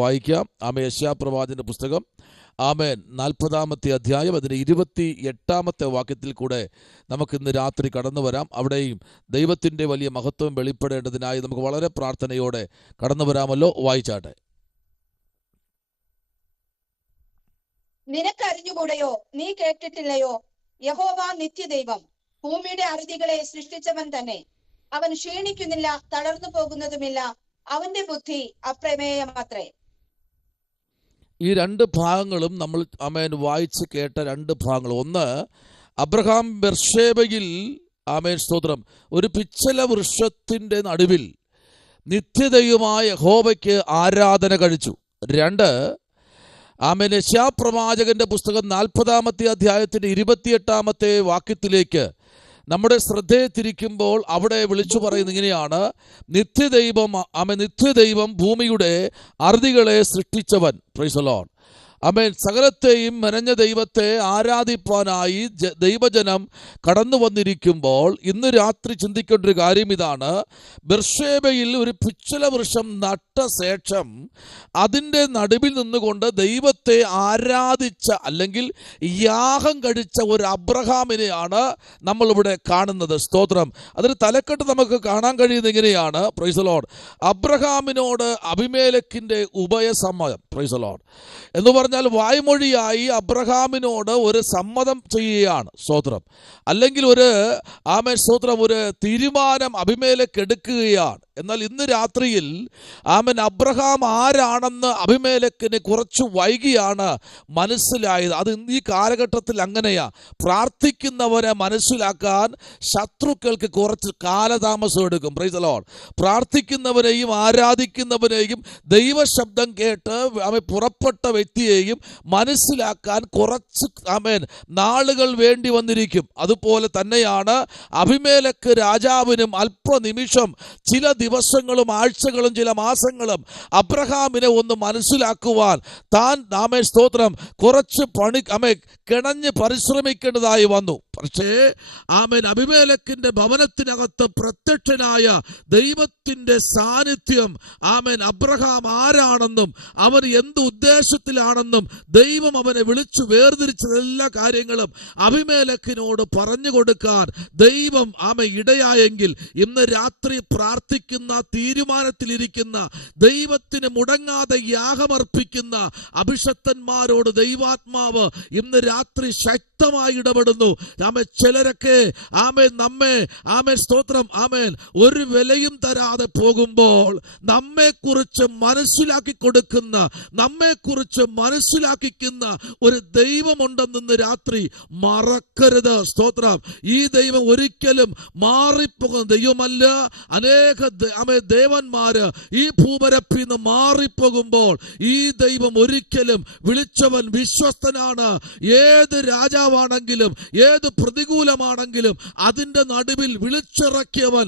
വായിക്കാം. യെശയ്യാപ്രവാചകന്റെ പുസ്തകം 40-ാമത്തെ അധ്യായം അതിന് 28-ാമത്തെ വാക്യത്തിൽ കൂടെ നമുക്കിന്ന് രാത്രി കടന്നു വരാം. അവിടെയും ദൈവത്തിൻ്റെ വലിയ മഹത്വം വെളിപ്പെടേണ്ടതിനായി നമുക്ക് വളരെ പ്രാർത്ഥനയോടെ കടന്നു വരാമല്ലോ. വായിച്ചാട്ടെ. നിനക്കറിഞ്ഞുകൂടെയോ? നീ കേട്ടിട്ടില്ലയോ? യഹോവ നിത്യദൈവം, ഭൂമിയുടെ അറുതികളെ സൃഷ്ടിച്ചവൻ തന്നെ. അവൻ ക്ഷീണിക്കുന്നില്ല, തളർന്നു പോകുന്നതുമില്ല. അവന്റെ ബുദ്ധി അപ്രമേയമത്രേ. ഈ രണ്ട് ഭാഗങ്ങളും നമ്മൾ വായിച്ച് കേട്ട രണ്ട് ഭാഗങ്ങൾ. ഒന്ന്, അബ്രഹാം ബെർശേബയിൽ സ്തോത്രം ഒരു പിച്ചല വൃക്ഷത്തിൻ്റെ നടുവിൽ നിത്യദൈവമായ യഹോവയ്ക്ക് ആരാധന കഴിച്ചു. രണ്ട്, യെശയ്യാപ്രവാചകന്റെ പുസ്തകം 40-ാമത്തെ അധ്യായത്തിന്റെ 28-ാമത്തെ വാക്യത്തിലേക്ക് നമ്മുടെ ശ്രദ്ധയെ തിരിക്കുമ്പോൾ അവിടെ വിളിച്ചു പറയുന്നത് ഇങ്ങനെയാണ്: നിത്യദൈവം ഭൂമിയുടെ അറുതികളെ സൃഷ്ടിച്ചവൻ. Praise the lord. സകലത്തെയും മെനഞ്ഞ ദൈവത്തെ ആരാധിപ്പാനായി ദൈവജനം കടന്നു വന്നിരിക്കുമ്പോൾ ഇന്ന് രാത്രി ചിന്തിക്കേണ്ട ഒരു കാര്യം ഇതാണ്: ബെർശേബയിൽ ഒരു പിച്ചല വൃക്ഷം നട്ട ശേഷം അതിൻ്റെ നടുവിൽ നിന്നുകൊണ്ട് ദൈവത്തെ ആരാധിച്ച അല്ലെങ്കിൽ യാഗം കഴിച്ച ഒരു അബ്രഹാമിനെയാണ് നമ്മളിവിടെ കാണുന്നത്. സ്തോത്രം. അതിന് തലക്കെട്ട് നമുക്ക് കാണാൻ കഴിയുന്നത് എങ്ങനെയാണ്? Praise the lord. അബ്രഹാമിനോട് അബിമേലെക്കിൻ്റെ ഉഭയസമ്മതം. Praise the lord. എന്ന് പറഞ്ഞാൽ വായ്മൊഴിയായി അബ്രഹാമിനോട് ഒരു സമ്മതം ചെയ്യുകയാണ്. സ്തോത്രം. അല്ലെങ്കിൽ ഒരു ഒരു തീരുമാനം അബിമേലെക്ക് എടുക്കുകയാണ്. എന്നാൽ ഇന്ന് രാത്രിയിൽ അബ്രഹാം ആരാണെന്ന് അബിമേലെക്കിന് കുറച്ച് വൈകിയാണ് മനസ്സിലായത്. അത് ഈ കാലഘട്ടത്തിൽ അങ്ങനെയാ. പ്രാർത്ഥിക്കുന്നവരെ മനസ്സിലാക്കാൻ ശത്രുക്കൾക്ക് കുറച്ച് കാലതാമസം എടുക്കും. Praise the lord. പ്രാർത്ഥിക്കുന്നവരെയും ആരാധിക്കുന്നവരെയും ദൈവശബ്ദം കേട്ട് പുറപ്പെട്ട വ്യക്തിയെയും മനസ്സിലാക്കാൻ കുറച്ച് നാളുകൾ വേണ്ടി വന്നിരിക്കും. അതുപോലെ തന്നെയാണ് അബിമേലെക്ക് രാജാവിനും അല്പനിമിഷം, ചില ദിവസങ്ങളും ആഴ്ചകളും ചില മാസങ്ങളും അബ്രഹാമിനെ ഒന്ന് മനസ്സിലാക്കുവാൻ താൻ സ്തോത്രം കുറച്ച് കിണഞ്ഞ് പരിശ്രമിക്കേണ്ടതായി വന്നു. പക്ഷേ അബിമേലെക്കിന്റെ ഭവനത്തിനകത്ത് പ്രത്യക്ഷനായ ദൈവത്തിന്റെ സാന്നിധ്യം അബ്രഹാം ആരാണെന്നും അവൻ എന്ത് ഉദ്ദേശത്തിലാണെന്നും ദൈവം അവനെ വിളിച്ചു വേർതിരിച്ച എല്ലാ കാര്യങ്ങളും അബിമേലെക്കിനോട് പറഞ്ഞു കൊടുക്കാൻ ദൈവം ഇടയായെങ്കിൽ ഇന്ന് രാത്രി പ്രാർത്ഥിക്കുന്ന, തീരുമാനത്തിലിരിക്കുന്ന, ദൈവത്തിന് മുടങ്ങാതെ യാഗമർപ്പിക്കുന്ന അഭിഷക്തന്മാരോട് ദൈവാത്മാവ് ഇന്ന് രാത്രി ശക്തമായി ഇടപെടുന്നു. ചിലരൊക്കെ നമ്മെ സ്തോത്രം ഒരു വിലയും തരാതെ പോകുമ്പോൾ നമ്മെക്കുറിച്ച് മനസ്സിലാക്കി കൊടുക്കുന്ന, നമ്മെക്കുറിച്ച് മനസ്സിലാക്കിക്കുന്ന ഒരു ദൈവമുണ്ടെന്ന് രാത്രി മറക്കരുത്. സ്തോത്രം. ഈ ദൈവം ഒരിക്കലും മാറിപ്പോകുന്ന ദൈവമല്ല. അനേക ദേവന്മാര് ഈ ഭൂപരപ്പിൽ നിന്ന് മാറിപ്പോകുമ്പോൾ ഈ ദൈവം ഒരിക്കലും വിളിച്ചവൻ വിശ്വസ്തനാണ്. ഏത് രാജാവാണെങ്കിലും ഏത് പ്രതികൂലമാണെങ്കിലും അതിന്റെ നടുവിൽ വിളിച്ചിറക്കിയവൻ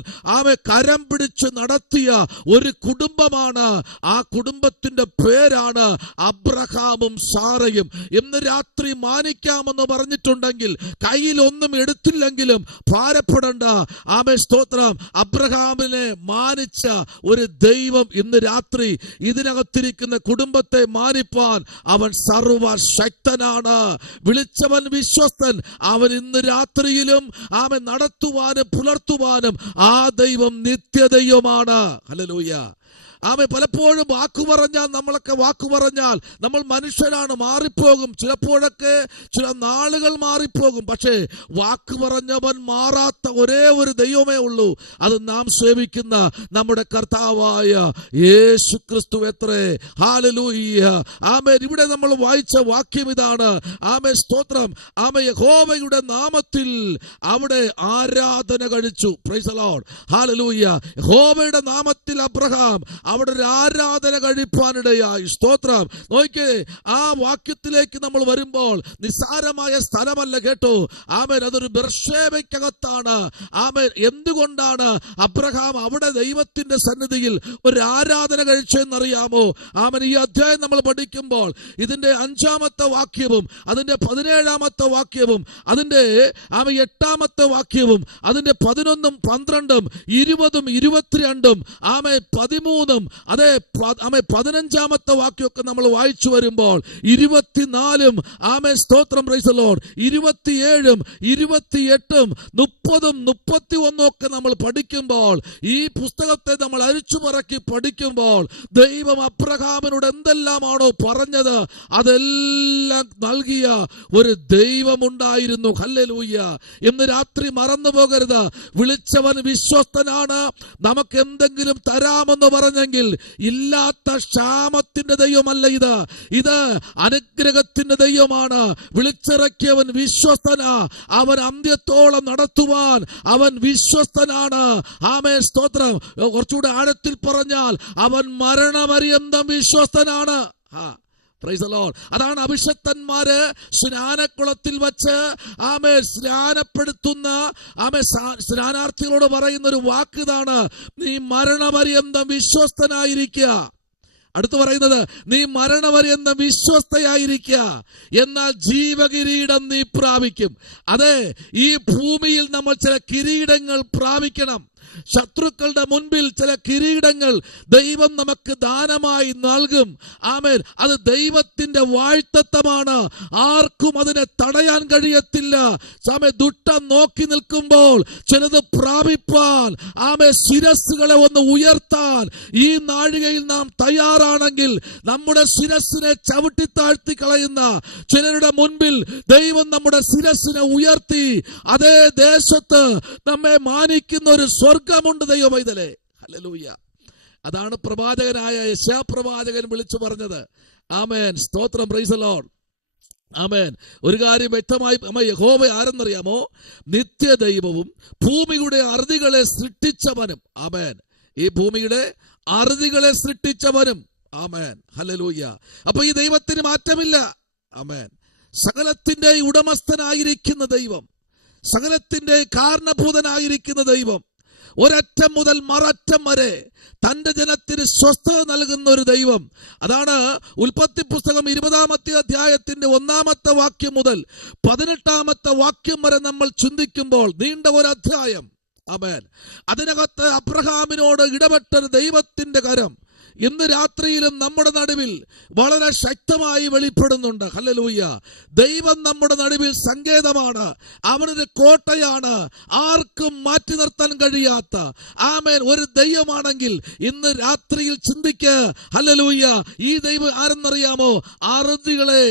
കരം പിടിച്ച് നടത്തിയ ഒരു കുടുംബമാണ്. ആ കുടുംബത്തിന്റെ പേരാണ് അബ്രഹാമും സാറയും. ഇന്ന് രാത്രി മാനിക്കാമെന്ന് പറഞ്ഞിട്ടുണ്ടെങ്കിൽ കയ്യിൽ ഒന്നും എടുത്തില്ലെങ്കിലും ഭാരപ്പെടേണ്ട. സ്തോത്രം. അബ്രഹാമിനെ മാനിച്ച ഒരു ദൈവം ഇന്ന് രാത്രി ഇതിനകത്തിരിക്കുന്ന കുടുംബത്തെ മാനിപ്പാൻ അവൻ സർവശക്തനാണ്. വിളിച്ചവൻ വിശ്വസ്തൻ. അവൻ ഇന്ന് രാത്രിയിലും നടത്തുവാനും പുലർത്തുവാനും ആ ദൈവം നിത്യദൈവമാണ്. ഹല്ലേലൂയ. പലപ്പോഴും നമ്മളൊക്കെ വാക്കു പറഞ്ഞാൽ നമ്മൾ മനുഷ്യരാണ്, മാറിപ്പോകും. ചിലപ്പോഴൊക്കെ ചില നാളുകൾ മാറിപ്പോകും. പക്ഷേ വാക്ക് പറഞ്ഞവൻ മാറാത്ത ഒരേ ഒരു ദൈവമേ ഉള്ളൂ. അത് നാം സേവിക്കുന്ന നമ്മുടെ കർത്താവായ യേശു ക്രിസ്തു. എത്രേ! ഹല്ലേലൂയ. ഇവിടെ നമ്മൾ വായിച്ച വാക്യം ഇതാണ്. സ്തോത്രം. യഹോവയുടെ നാമത്തിൽ അവിടെ ആരാധന കഴിച്ചു. Price the lord. ഹല്ലേലൂയ. യഹോവയുടെ നാമത്തിൽ അബ്രഹാം അവിടെ ഒരു ആരാധന കഴിപ്പാനിടയായി. സ്തോത്രം. നോക്കിയേ, ആ വാക്യത്തിലേക്ക് നമ്മൾ വരുമ്പോൾ നിസ്സാരമായ സ്ഥലമല്ല കേട്ടോ. അതൊരു ബെർശേബയ്ക്കകത്താണ്. എന്തുകൊണ്ടാണ് അബ്രഹാം അവിടെ ദൈവത്തിന്റെ സന്നിധിയിൽ ഒരു ആരാധന കഴിച്ചെന്നറിയാമോ? ഈ അധ്യായം നമ്മൾ പഠിക്കുമ്പോൾ ഇതിന്റെ 5-ാമത്തെ വാക്യവും അതിന്റെ 17-ാമത്തെ വാക്യവും അതിന്റെ 8-ാമത്തെ വാക്യവും അതിന്റെ 11ഉം 12ഉം 20ഉം 22ഉം 13ഉം വീണ്ടും അതേ 15-ാമത്തെ വാക്യമൊക്കെ നമ്മൾ വായിച്ചു വരുമ്പോൾ 24-ഉം സ്തോത്രം പ്രൈസ് ദി ലോർഡ് 27-ഉം 28-ഉം 30-ഉം 31-ഉം ഒക്കെ നമ്മൾ പഠിക്കുമ്പോൾ, ഈ പുസ്തകത്തെ നമ്മൾ അരിച്ചുപറക്കി പഠിക്കുമ്പോൾ ദൈവം അബ്രഹാമിനോട് എന്തെല്ലാമാണോ പറഞ്ഞത് അതെല്ലാം നൽകിയ ഒരു ദൈവമുണ്ടായിരുന്നു. ഹല്ലേലൂയ. ഇന്ന് രാത്രി മറന്നു പോകരുത്, വിളിച്ചവൻ വിശ്വസ്തനാണ്. നമുക്ക് എന്തെങ്കിലും തരാമെന്ന് പറഞ്ഞെങ്കിൽ ഇല്ലാത്ത ക്ഷാമത്തിന്റെ ദൈവമല്ല ഇത് അനുഗ്രഹത്തിന്റെ ദൈവമാണ്. വിളിച്ചിറക്കിയവൻ വിശ്വസ്തനാ, അവൻ അന്ത്യത്തോളം നടത്തുവാൻ അവൻ വിശ്വസ്തനാണ്. ആമേൻ, സ്തോത്രം. കുറച്ചുകൂടെ ആഴത്തിൽ പറഞ്ഞാൽ അവൻ മരണപര്യന്തം വിശ്വസ്തനാണ്. Praise the lord. അതാണ് അഭിഷക്തന്മാര് സ്നാനക്കുളത്തിൽ വച്ച് സ്നാനപ്പെടുത്തുന്ന സ്നാനാർത്ഥികളോട് പറയുന്ന ഒരു വാക്ക് ഇതാണ്: നീ മരണപര്യന്തം വിശ്വസ്തനായിരിക്കുക. അടുത്ത് പറയുന്നത്, നീ മരണപര്യന്തം വിശ്വസ്തയായിരിക്കുക, എന്നാൽ ജീവകിരീടം നീ പ്രാപിക്കും. അതെ, ഈ ഭൂമിയിൽ നമ്മൾ ചില കിരീടങ്ങൾ പ്രാപിക്കണം. ശത്രുക്കളുടെ മുൻപിൽ ചില കിരീടങ്ങൾ ദൈവം നമുക്ക് ദാനമായി നൽകും. ആമേൻ. അത് ദൈവത്തിന്റെ വാഴ്ത്തത്വമാണ്. ആർക്കും അതിനെ തടയാൻ കഴിയത്തില്ല. ദുഷ്ടം നോക്കി നിൽക്കുമ്പോൾ ചിലത് പ്രാപിപ്പാൻ, ശിരസ്സുകളെ ഒന്ന് ഉയർത്താൻ ഈ നാഴികയിൽ നാം തയ്യാറാണെങ്കിൽ, നമ്മുടെ ശിരസ്സിനെ ചവിട്ടിത്താഴ്ത്തി കളയുന്ന ചിലരുടെ മുൻപിൽ ദൈവം നമ്മുടെ ശിരസ്സിനെ ഉയർത്തി അതേ ദേശത്ത് നമ്മെ മാനിക്കുന്ന ഒരു സ്വർഗമുണ്ട് ദൈവമൈതലേ. ഹല്ലേലൂയ. അതാണ് പ്രവാചകനായ യെശയ്യാ പ്രവാചകൻ വിളിച്ചു പറഞ്ഞത്. ആമേൻ, സ്തോത്രം, പ്രൈസ് ദി ലോർഡ്. ആമേൻ. ഒരു കാര്യം വ്യക്തമായി, യഹോവ ആരെന്നറിയാമോ? നിത്യദൈവവും ഭൂമിയുടെ അറുതികളെ സൃഷ്ടിച്ചവനും. ആമേൻ. ഈ ഭൂമിയുടെ അറുതികളെ സൃഷ്ടിച്ചവനും. ആമേൻ, ഹല്ലേലൂയ. അപ്പൊ ഈ ദൈവത്തിന് മാറ്റമില്ല. ആമേൻ. സകലത്തിന്റെ ഉടമസ്ഥനായിരിക്കുന്ന ദൈവം, സകലത്തിന്റെ കാരണഭൂതനായിരിക്കുന്ന ദൈവം, ഒരറ്റം മുതൽ മററ്റം വരെ തന്റെ ജനത്തിന് സ്വസ്ഥത നൽകുന്ന ഒരു ദൈവം. അതാണ് ഉൽപ്പത്തി പുസ്തകം 20-ാമത്തെ അധ്യായത്തിന്റെ 1-ാമത്തെ വാക്യം മുതൽ 18-ാമത്തെ വാക്യം വരെ നമ്മൾ ചിന്തിക്കുമ്പോൾ നീണ്ട ഒരു അധ്യായം. ആമേൻ. അതിനകത്ത് അബ്രഹാമിനോട് ഇടപെട്ട ദൈവത്തിന്റെ കരം ഇന്ന് രാത്രിയിലും നമ്മുടെ നടുവിൽ വളരെ ശക്തമായി വെളിപ്പെടുന്നുണ്ട്. ഹല്ലേലൂയ. ദൈവം നമ്മുടെ നടുവിൽ സങ്കേതമാണ്, അവനൊരു കോട്ടയാണ്, ആർക്കും മാറ്റി നിർത്താൻ കഴിയാത്ത ആമേൻ ഒരു ദൈവമാണെങ്കിൽ ഇന്ന് രാത്രിയിൽ ചിന്തിക്ക്. ഹല്ലേലൂയ. ഈ ദൈവം ആരെന്നറിയാമോ? അറുതികളെ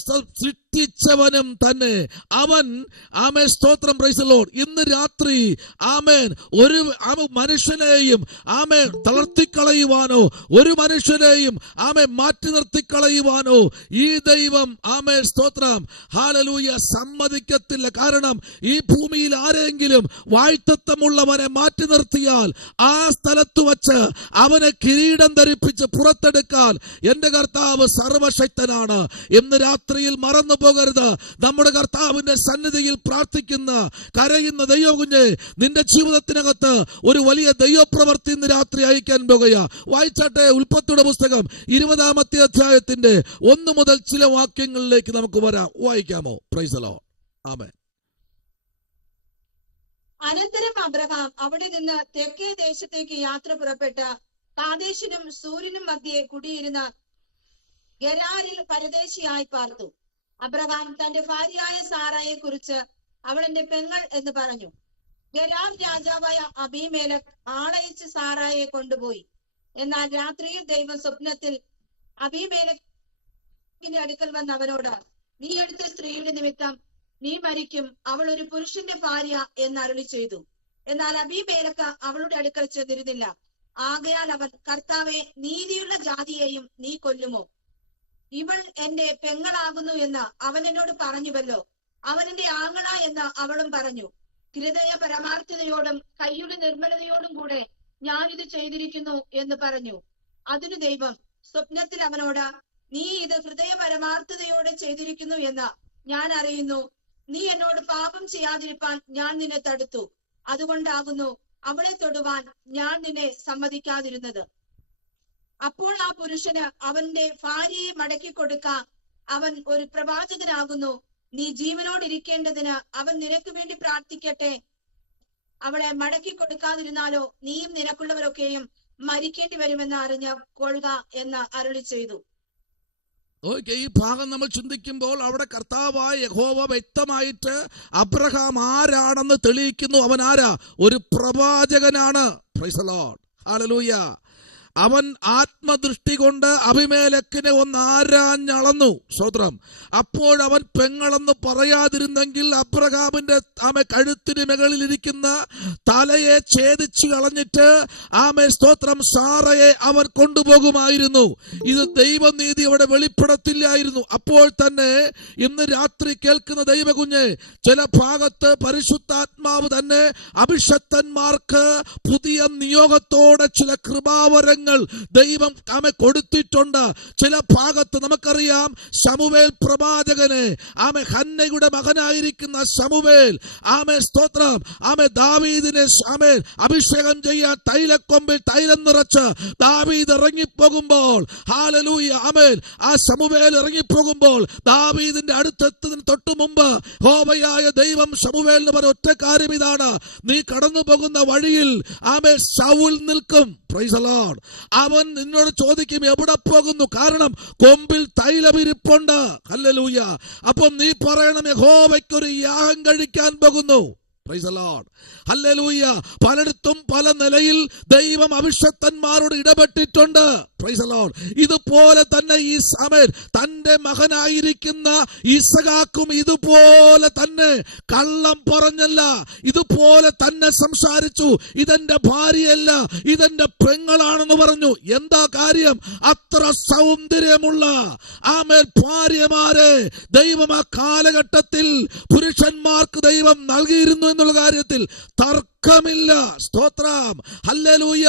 സൃഷ്ടിച്ചവനും തന്നെ അവൻ. ആമേൻ, സ്തോത്രം, പ്രൈസ് ദി ലോർഡ്. ഇന്ന് രാത്രി ആമേൻ ഒരു മനുഷ്യനെയും ആമേൻ തളർത്തിക്കളയുവാനോ ഒരു മനുഷ്യനെയും മാറ്റി നിർത്തിക്കളയുവാനോ ഈ ദൈവം ആമേൻ, സ്തോത്രം, ഹല്ലേലൂയ, സമ്മതിക്കത്തില്ല. കാരണം ഈ ഭൂമിയിൽ ആരെങ്കിലും വാഴ്ത്തത്വമുള്ളവനെ മാറ്റി നിർത്തിയാൽ ആ സ്ഥലത്ത് വച്ച് അവനെ കിരീടം ധരിപ്പിച്ച് പുറത്തെടുക്കാൻ എന്റെ കർത്താവ് സർവശക്തനാണ്. ഇന്ന് രാത്രിയിൽ മറന്നു പോകരുത്. നമ്മുടെ കർത്താവിന്റെ സന്നിധിയിൽ പ്രാർത്ഥിക്കുന്ന കരയുന്ന ദൈവകുഞ്ഞെ, നിന്റെ ജീവിതത്തിനകത്ത് ഒരു വലിയ ദൈവപ്രവൃത്തി ഇന്ന് രാത്രി അയക്കാൻ പോകുകയാ. വായിച്ചാട്ടെ, ഉൽപ്പത്തിയുടെ പുസ്തകം 20-ാമത്തെ അധ്യായത്തിന്റെ 1 മുതൽ ചില വാക്യങ്ങളിലേക്ക് നമുക്ക് വരാം. വായിക്കാമോ? Praise the lord. ആമേൻ. അനന്തരം അബ്രഹാം അവിടെ നിന്ന് തെക്കേ ദേശത്തേക്ക് യാത്ര പുറപ്പെട്ട കാദേശിനും സൂര്യനും മധ്യേ കുടിയിരുന്ന ഗെരാരിൽ പരദേശിയായി പാർത്തു. അബ്രഹാം തന്റെ ഭാര്യയായ സാറായെ കുറിച്ച് അവൾ എന്റെ പെങ്ങൾ എന്ന് പറഞ്ഞു. ഗെരാർ രാജാവായ അബീമേലെക്ക് ആളയച്ച് സാറായെ കൊണ്ടുപോയി. എന്നാൽ രാത്രിയിൽ ദൈവം സ്വപ്നത്തിൽ അബീമേലെക്കിന്റെ അടുക്കൽ വന്ന് അവനോട്, നീ എടുത്ത സ്ത്രീയുടെ നിമിത്തം നീ മരിക്കും, അവൾ ഒരു പുരുഷന്റെ ഭാര്യ എന്ന് അരുളി ചെയ്തു. എന്നാൽ അബീമേലെക്ക് അവളുടെ അടുക്കൽ ചെന്നിരുന്നില്ല. ആകയാൽ അവൻ, കർത്താവെ, നീതിയുള്ള ജാതിയെയും നീ കൊല്ലുമോ? ഇവൾ എന്റെ പെങ്ങളാകുന്നു എന്ന് അവൻ എന്നോട് പറഞ്ഞുവല്ലോ. അവൻ എന്റെ ആങ്ങള എന്ന് അവളും പറഞ്ഞു. ഹൃദയ പരമാർത്ഥതയോടും കൈയുടെ നിർമ്മലതയോടും കൂടെ ഞാനിത് ചെയ്തിരിക്കുന്നു എന്ന് പറഞ്ഞു. അതിന് ദൈവം സ്വപ്നത്തിൽ അവനോട്, നീ ഇത് ഹൃദയ പരമാർത്ഥതയോടെ ചെയ്തിരിക്കുന്നു എന്ന് ഞാൻ അറിയുന്നു. നീ എന്നോട് പാപം ചെയ്യാതിരിപ്പാൻ ഞാൻ നിന്നെ തടുത്തു. അതുകൊണ്ടാകുന്നു അവളെ തൊടുവാൻ ഞാൻ നിന്നെ സമ്മതിക്കാതിരുന്നത്. അപ്പോൾ ആ പുരുഷന് അവന്റെ ഭാര്യയെ മടക്കി കൊടുക്കാൻ അവൻ ഒരു പ്രവാചകനാകുന്നു. നീ ജീവനോടിരിക്കേണ്ടതിന് അവൻ നിനക്ക് വേണ്ടി പ്രാർത്ഥിക്കട്ടെ. അവളെ മടക്കി കൊടുക്കാതിരുന്നാലോ നീയും നിനക്കുള്ളവരൊക്കെയും മരിക്കേണ്ടി വരുമെന്ന് അറിഞ്ഞ കൊള്ളുക എന്ന് അരുളി ചെയ്തു. ഓക്കെ, ഈ ഭാഗം നമ്മൾ ചിന്തിക്കുമ്പോൾ അവിടെ കർത്താവായ യഹോവ വ്യക്തമായിട്ട് അബ്രഹാം ആരാണെന്ന് തെളിയിക്കുന്നു. അവൻ ആരാ? ഒരു പ്രവാചകനാണ്. Price the lord, hallelujah. അവൻ ആത്മദൃഷ്ടി കൊണ്ട് അബീമേലെക്കിനെ ഒന്ന് ആരാഞ്ഞളന്നു. സ്തോത്രം. അപ്പോഴവൻ പെങ്ങളെന്ന് പറയാതിരുന്നെങ്കിൽ അബ്രഹാമിന്റെ കഴുത്തിന് മുകളിലിരിക്കുന്ന തലയെ ഛേദിച്ചു കളഞ്ഞിട്ട് സ്തോത്രം സാറയെ അവൻ കൊണ്ടുപോകുമായിരുന്നു. ഇത് ദൈവനീതി അവിടെ വെളിപ്പെടത്തില്ലായിരുന്നു. അപ്പോൾ തന്നെ ഇന്ന് രാത്രി കേൾക്കുന്ന ദൈവകുഞ്ഞെ, ചില ഭാഗത്ത് പരിശുദ്ധാത്മാവ് തന്നെ അഭിഷക്തന്മാർക്ക് പുതിയ നിയോഗത്തോടെ ചില കൃപാവരങ്ങൾ ദൈവം കൊടുത്തിട്ടുണ്ട്. ചില ഭാഗത്ത് നമുക്കറിയാം, ശമൂവേൽ പ്രവാചകനെ ഹന്നയുടെ മകനായിരിക്കുന്ന ശമൂവേൽ സ്തോത്രം ദാവീദിനെ അഭിഷേകം ചെയ്യാൻ തൈലക്കൊമ്പിൽ തൈലം നിറച്ച് ദാവീദ് ഇറങ്ങിപ്പോകുമ്പോൾ, ഹല്ലേലൂയ, ആ ശമൂവേൽ ഇറങ്ങിപ്പോകുമ്പോൾ ദാവീദിന്റെ അടുത്തെത്തുന്നതിന് തൊട്ടു മുമ്പ് യഹോവയായ ദൈവം ശമൂവേലിന് പറഞ്ഞ ഒറ്റ കാര്യം ഇതാണ്: നീ കടന്നു പോകുന്ന വഴിയിൽ ശൗൽ നിൽക്കും. Price the Lord. അവൻ നിന്നോട് ചോദിക്കും, എവിടെ പോകുന്നു? കാരണം കൊമ്പിൽ തൈലമിരിപ്പുണ്ട്. ഹല്ലേലൂയ. അപ്പം നീ പറയണം, യഹോവയ്ക്കൊരു യാഗം കഴിക്കാൻ പോകുന്നു. Praise the lord, hallelujah. പലയിടത്തും പല നിലയിൽ ദൈവം അഭിഷക്തന്മാരോട് ഇടപെട്ടിട്ടുണ്ട്. Praise the lord. ഇതുപോലെ തന്നെ ഈ സമയം തന്റെ മകനായിരിക്കുന്ന ഇസഹാക്കും ഇതുപോലെ തന്നെ കള്ളം പറഞ്ഞല്ല, ഇതുപോലെ തന്നെ സംസാരിച്ചു. ഇതെന്റെ ഭാര്യയല്ല, ഇതെന്റെ പെങ്ങളാണെന്ന് പറഞ്ഞു. എന്താ കാര്യം? അത്ര സൗന്ദര്യമുള്ള ഭാര്യമാരെ ദൈവം ആ കാലഘട്ടത്തിൽ പുരുഷന്മാർക്ക് ദൈവം നൽകിയിരുന്നു എന്നുള്ള കാര്യത്തിൽ തർക്കമില്ല. സ്തോത്രം, ഹല്ലേലൂയ.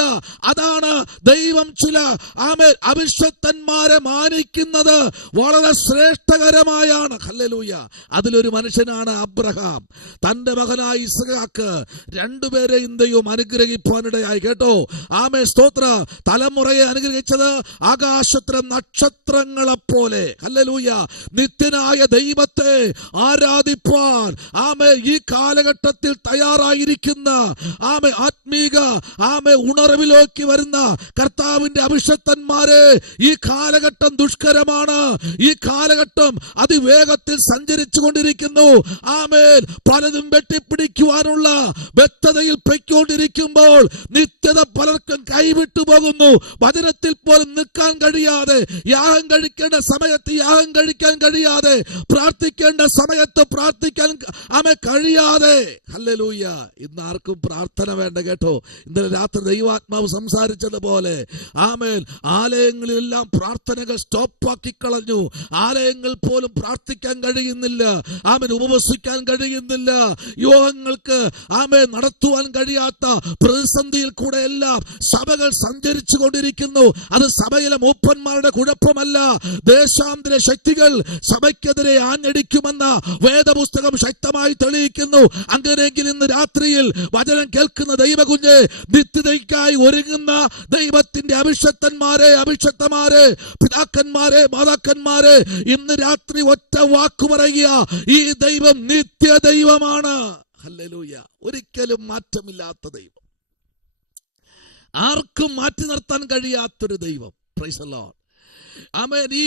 അതാണ് ദൈവം ചില അഭിഷക്തന്മാരെ മാനിക്കുന്നത് വളരെ ശ്രേഷ്ഠകരമായാണ്. ഹല്ലേലൂയ. അതിലൊരു മനുഷ്യനാണ് അബ്രഹാം. തന്റെ മകനായ ഇസ്ഹാക്ക് രണ്ടുപേരെയും ദൈവം അനുഗ്രഹിപ്പാനിടയായി. കേട്ടോ, സ്തോത്ര. തലമുറയെ അനുഗ്രഹിച്ചത് ആകാശത്തിലെ നക്ഷത്രങ്ങളെ പോലെ. ഹല്ലേലൂയ. നിത്യനായ ദൈവത്തെ ആരാധിപ്പാൻ ഈ കാലഘട്ടത്തിൽ തയ്യാറായിരിക്കുന്ന ആത്മീക ഉണർവിലേക്ക് വരുന്ന കർത്താവിന്റെ അഭിഷക്തന്മാരെ, ഈ കാലഘട്ടം ദുഷ്കരമാണ്. ഈ കാലഘട്ടം അതിവേഗത്തിൽ സഞ്ചരിച്ചു കൊണ്ടിരിക്കുന്നു. പലതും വെട്ടിപ്പിടിക്കുവാനുള്ള വ്യക്തതയിൽ പൊയ്ക്കൊണ്ടിരിക്കുമ്പോൾ നിത്യത പലർക്കും കൈവിട്ടു പോകുന്നു. വചനത്തിൽ പോലും നിൽക്കാൻ കഴിയാതെ, യാഗം കഴിക്കേണ്ട സമയത്ത് യാഗം കഴിക്കാൻ കഴിയാതെ, പ്രാർത്ഥിക്കേണ്ട സമയത്ത് പ്രാർത്ഥിക്കാൻ കഴിയാതെ. ഹല്ലേലൂയ. ഇന്ന് ആർക്കും പ്രാർത്ഥന വേണ്ട. കേട്ടോ, ഇന്നലെ രാത്രി ദൈവാത്മാവ് സംസാരിച്ചതുപോലെ ആലയങ്ങളിലെല്ലാം പ്രാർത്ഥനകൾ സ്റ്റോപ്പാക്കി കളഞ്ഞു. ആലയങ്ങൾ പോലും പ്രാർത്ഥിക്കാൻ കഴിയുന്നില്ല. ഉപവസിക്കാൻ കഴിയുന്നില്ല. യോഗങ്ങൾക്ക് നടത്തുവാൻ കഴിയാത്ത പ്രതിസന്ധിയിൽ കൂടെ എല്ലാം സഭകൾ സഞ്ചരിച്ചു കൊണ്ടിരിക്കുന്നു. അത് സഭയിലെ മൂപ്പന്മാരുടെ കുഴപ്പമല്ല. ദേശാന്തര ശക്തികൾ സഭയ്ക്കെതിരെ ആഞ്ഞടിക്കുമെന്ന വേദപുസ്തകം ശക്തമായി തെളിയിക്കുന്നു. അങ്ങനെയെങ്കിൽ ഇന്ന് രാത്രിയിൽ വചനം കേൾക്കുന്ന ദൈവകുഞ്ഞെ, നിത്യതയ്ക്കായി ഒരുങ്ങുന്ന ദൈവത്തിന്റെ അഭിഷക്തന്മാരെ, പിതാക്കന്മാരെ, മാതാക്കന്മാരെ, ഇന്ന് രാത്രി ഒറ്റ വാക്ക് പറയുക: ഈ ദൈവം നിത്യ ദൈവമാണ്. ഹല്ലേലൂയ. ഒരിക്കലും മാറ്റമില്ലാത്ത ദൈവം, ആർക്കും മാറ്റി നിർത്താൻ കഴിയാത്തൊരു ദൈവം. Price the Lord. ഈ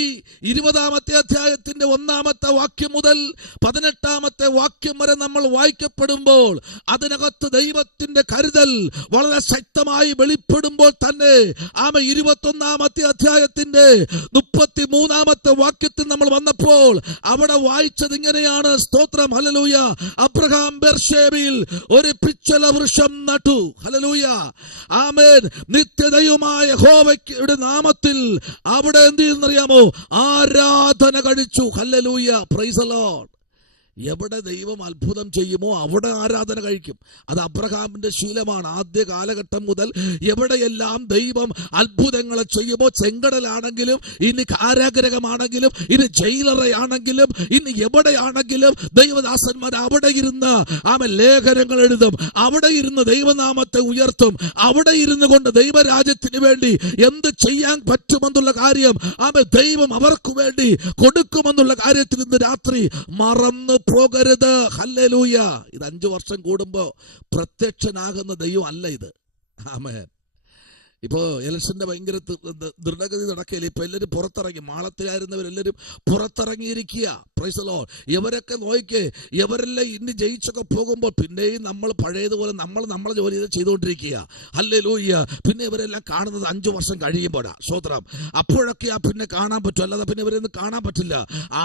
20-ാമത്തെ അധ്യായത്തിന്റെ 1-ാമത്തെ വാക്യം മുതൽ 18-ാമത്തെ വാക്യം വരെ നമ്മൾ വായിക്കപ്പെടുമ്പോൾ അതിനകത്ത് ദൈവത്തിന്റെ കരുതൽ വളരെ ശക്തമായി വെളിപ്പെടുമ്പോൾ തന്നെ 21-ാമത്തെ അധ്യായത്തിന്റെ 33-ാമത്തെ വാക്യത്തിൽ നമ്മൾ വന്നപ്പോൾ അവിടെ വായിച്ചത് ഇങ്ങനെയാണ്. സ്തോത്രം, ഹല്ലേലൂയ. അബ്രഹാം ബേർശേബയിൽ ഒരു പിച്ചല വൃക്ഷം നട്ടു. ഹല്ലേലൂയ. നിത്യദൈവമായ യഹോവയുടെ നാമത്തിൽ അവിടെ എന്തെന്നറിയാമോ? ആരാധന കഴിച്ചു. ഹല്ലേലൂയ. Praise the Lord. എവിടെ ദൈവം അത്ഭുതം ചെയ്യുമോ അവിടെ ആരാധന കഴിക്കും. അത് അബ്രഹാമിന്റെ ശീലമാണ്. ആദ്യ കാലഘട്ടം മുതൽ എവിടെയെല്ലാം ദൈവം അത്ഭുതങ്ങളെ ചെയ്യുമോ, ചെങ്കടലാണെങ്കിലും, ഇനി കാരാഗ്രഹമാണെങ്കിലും, ഇനി ജയിലറയാണെങ്കിലും, ഇനി എവിടെയാണെങ്കിലും ദൈവദാസന്മാർ അവിടെ ഇരുന്ന് ലേഖനങ്ങൾ എഴുതും. അവിടെ ഇരുന്ന് ദൈവനാമത്തെ ഉയർത്തും. അവിടെ ഇരുന്നു കൊണ്ട് ദൈവരാജ്യത്തിന് വേണ്ടി എന്ത് ചെയ്യാൻ പറ്റുമെന്നുള്ള കാര്യം ദൈവം അവർക്ക് വേണ്ടി കൊടുക്കുമെന്നുള്ള കാര്യത്തിൽ ഇന്ന് രാത്രി മറന്നു പോകരുത്. ഹല്ലേലൂയ. ഇത് 5 വർഷം കൂടുമ്പോ പ്രത്യക്ഷനാകുന്ന ദൈവം അല്ല ഇത്. ആമേൻ. ഇപ്പോൾ ഇലക്ഷന്റെ ഭയങ്കര ദൃഢഗതി നടക്കില്ല. ഇപ്പൊ എല്ലാവരും പുറത്തിറങ്ങി, മാളത്തിലായിരുന്നവരെല്ലാവരും പുറത്തിറങ്ങിയിരിക്കുക. Praise the lord. ഇവരൊക്കെ നോക്കിക്കേ, ഇവരെല്ലാം ഇനി ജയിച്ചൊക്കെ പോകുമ്പോൾ പിന്നെയും നമ്മൾ പഴയതുപോലെ നമ്മളെ ജോലി ചെയ്തുകൊണ്ടിരിക്കുക. ഹല്ലേലൂയ. പിന്നെ ഇവരെല്ലാം കാണുന്നത് 5 വർഷം കഴിയുമ്പോഴാ. സ്തോത്രം. അപ്പോഴൊക്കെയാ പിന്നെ കാണാൻ പറ്റും, അല്ലാതെ പിന്നെ ഇവരൊന്നും കാണാൻ പറ്റില്ല.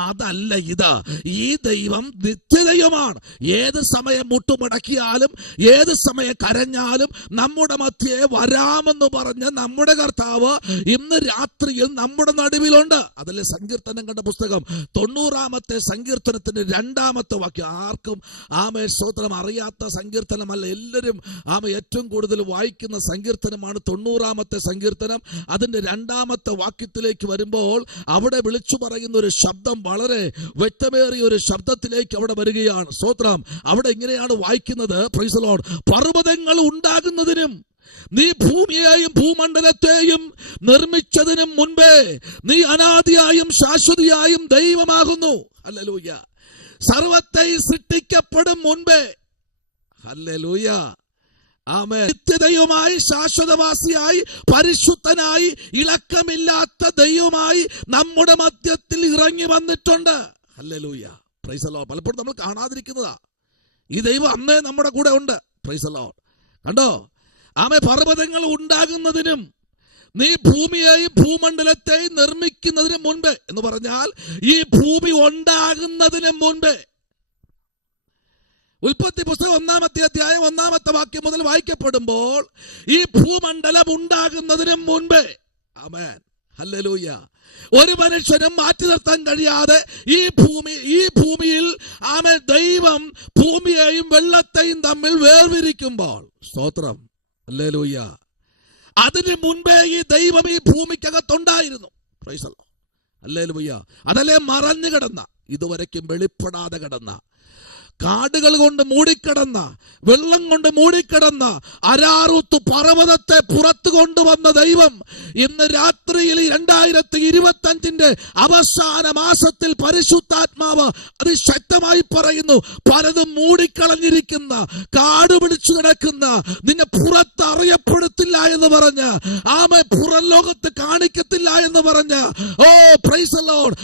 അതല്ല ഇത്. ഈ ദൈവം നിത്യദൈവമാണ്. ഏത് സമയം മുട്ടുമടക്കിയാലും ഏത് സമയം കരഞ്ഞാലും നമ്മുടെ മധ്യേ വരാമെന്ന് പറഞ്ഞ നമ്മുടെ കർത്താവ് ഇന്ന് രാത്രിയിൽ നമ്മുടെ നടുവിലുണ്ട്. അതല്ലേ സങ്കീർത്തനം കണ്ട പുസ്തകം 90-ാമത്തെ സങ്കീർത്തനത്തിന്റെ 2-ാമത്തെ വാക്യം. ആർക്കും ആമേ സ്തോത്രം അറിയാത്ത സങ്കീർത്തനമല്ല, എല്ലാവരും ഏറ്റവും കൂടുതൽ വായിക്കുന്ന സങ്കീർത്തനമാണ് 90-ാമത്തെ സങ്കീർത്തനം. അതിന്റെ 2-ാമത്തെ വാക്യത്തിലേക്ക് വരുമ്പോൾ അവിടെ വിളിച്ചു പറയുന്ന ഒരു ശബ്ദം വളരെ വ്യക്തമേറിയ ഒരു ശബ്ദത്തിലേക്ക് അവിടെ വരികയാണ്. സ്തോത്രം. അവിടെ ഇങ്ങനെയാണ് വായിക്കുന്നത്. Price the Lord. പർവ്വതങ്ങൾ ഉണ്ടാകുന്നതിനും നീ ഭൂമിയെയും ഭൂമണ്ഡലത്തെയും നിർമ്മിച്ചതിനും മുൻപേ നീ അനാദിയായും ശാശ്വതിയായും ദൈവമാകുന്നു. ഹല്ലേലൂയ. സർവ്വത്തെ സൃഷ്ടിക്കപ്പെടും മുൻപേ. ഹല്ലേലൂയ. ആമേൻ. നിത്യദൈവമായി, ശാശ്വതവാസിയായി, പരിശുദ്ധനായി, ഇളക്കമില്ലാത്ത ദൈവമായി നമ്മുടെ മധ്യത്തിൽ ഇറങ്ങി വന്നിട്ടുണ്ട്. ഹല്ലേലൂയ. Praise the Lord. പലപ്പോഴും നമ്മൾ കാണാതിരിക്കുന്നതാ. ഈ ദൈവം അന്നേ നമ്മുടെ കൂടെ ഉണ്ട്. Price the Lord. കണ്ടോ? പർവ്വതങ്ങൾ ഉണ്ടാകുന്നതിനും നീ ഭൂമിയെയും ഭൂമണ്ഡലത്തെയും നിർമ്മിക്കുന്നതിന് മുൻപേ എന്ന് പറഞ്ഞാൽ ഈ ഭൂമി ഉണ്ടാകുന്നതിന് മുൻപേ. ഉൽപ്പത്തി പുസ്തകം 1-ാമത്തെ അധ്യായം 1-ാമത്തെ വാക്യം മുതൽ വായിക്കപ്പെടുമ്പോൾ ഈ ഭൂമണ്ഡലം ഉണ്ടാകുന്നതിന് മുൻപേ. ആമേൻ. ഹല്ലേലൂയ. ഒരു മനുഷ്യനും മാറ്റി നിർത്താൻ കഴിയാതെ ഈ ഭൂമിയിൽ ദൈവം ഭൂമിയെയും വെള്ളത്തെയും തമ്മിൽ വേർതിരിക്കുമ്പോൾ, സ്തോത്രം, ഹല്ലേലൂയ, അതിന് മുൻപേ ഈ ദൈവം ഈ ഭൂമിക്കകത്തുണ്ടായിരുന്നു. Praise the lord. ഹല്ലേലൂയ. അതല്ലേ മറഞ്ഞു കിടന്ന, ഇതുവരയ്ക്കും വെളിപ്പെടാതെ കിടന്ന, കാടുകൾ കൊണ്ട് മൂടിക്കിടന്ന, വെള്ളം കൊണ്ട് മൂടിക്കിടന്ന അരാറൂത്ത് പർവ്വതത്തെ പുറത്തു കൊണ്ടുവന്ന ദൈവം ഇന്ന് രാത്രിയിൽ 2025 അവസാന മാസത്തിൽ പരിശുദ്ധാത്മാവ് അതിശക്തമായി പറയുന്നു, പലതും മൂടിക്കളഞ്ഞിരിക്കുന്ന, കാട് പിടിച്ചു കിടക്കുന്ന, നിന്നെ പുറത്ത് അറിയപ്പെടുത്തില്ല എന്ന് പറഞ്ഞ്, പുറം ലോകത്ത് കാണിക്കത്തില്ല എന്ന് പറഞ്ഞ്, ഓ പ്രൈസ് ദി ലോർഡ്,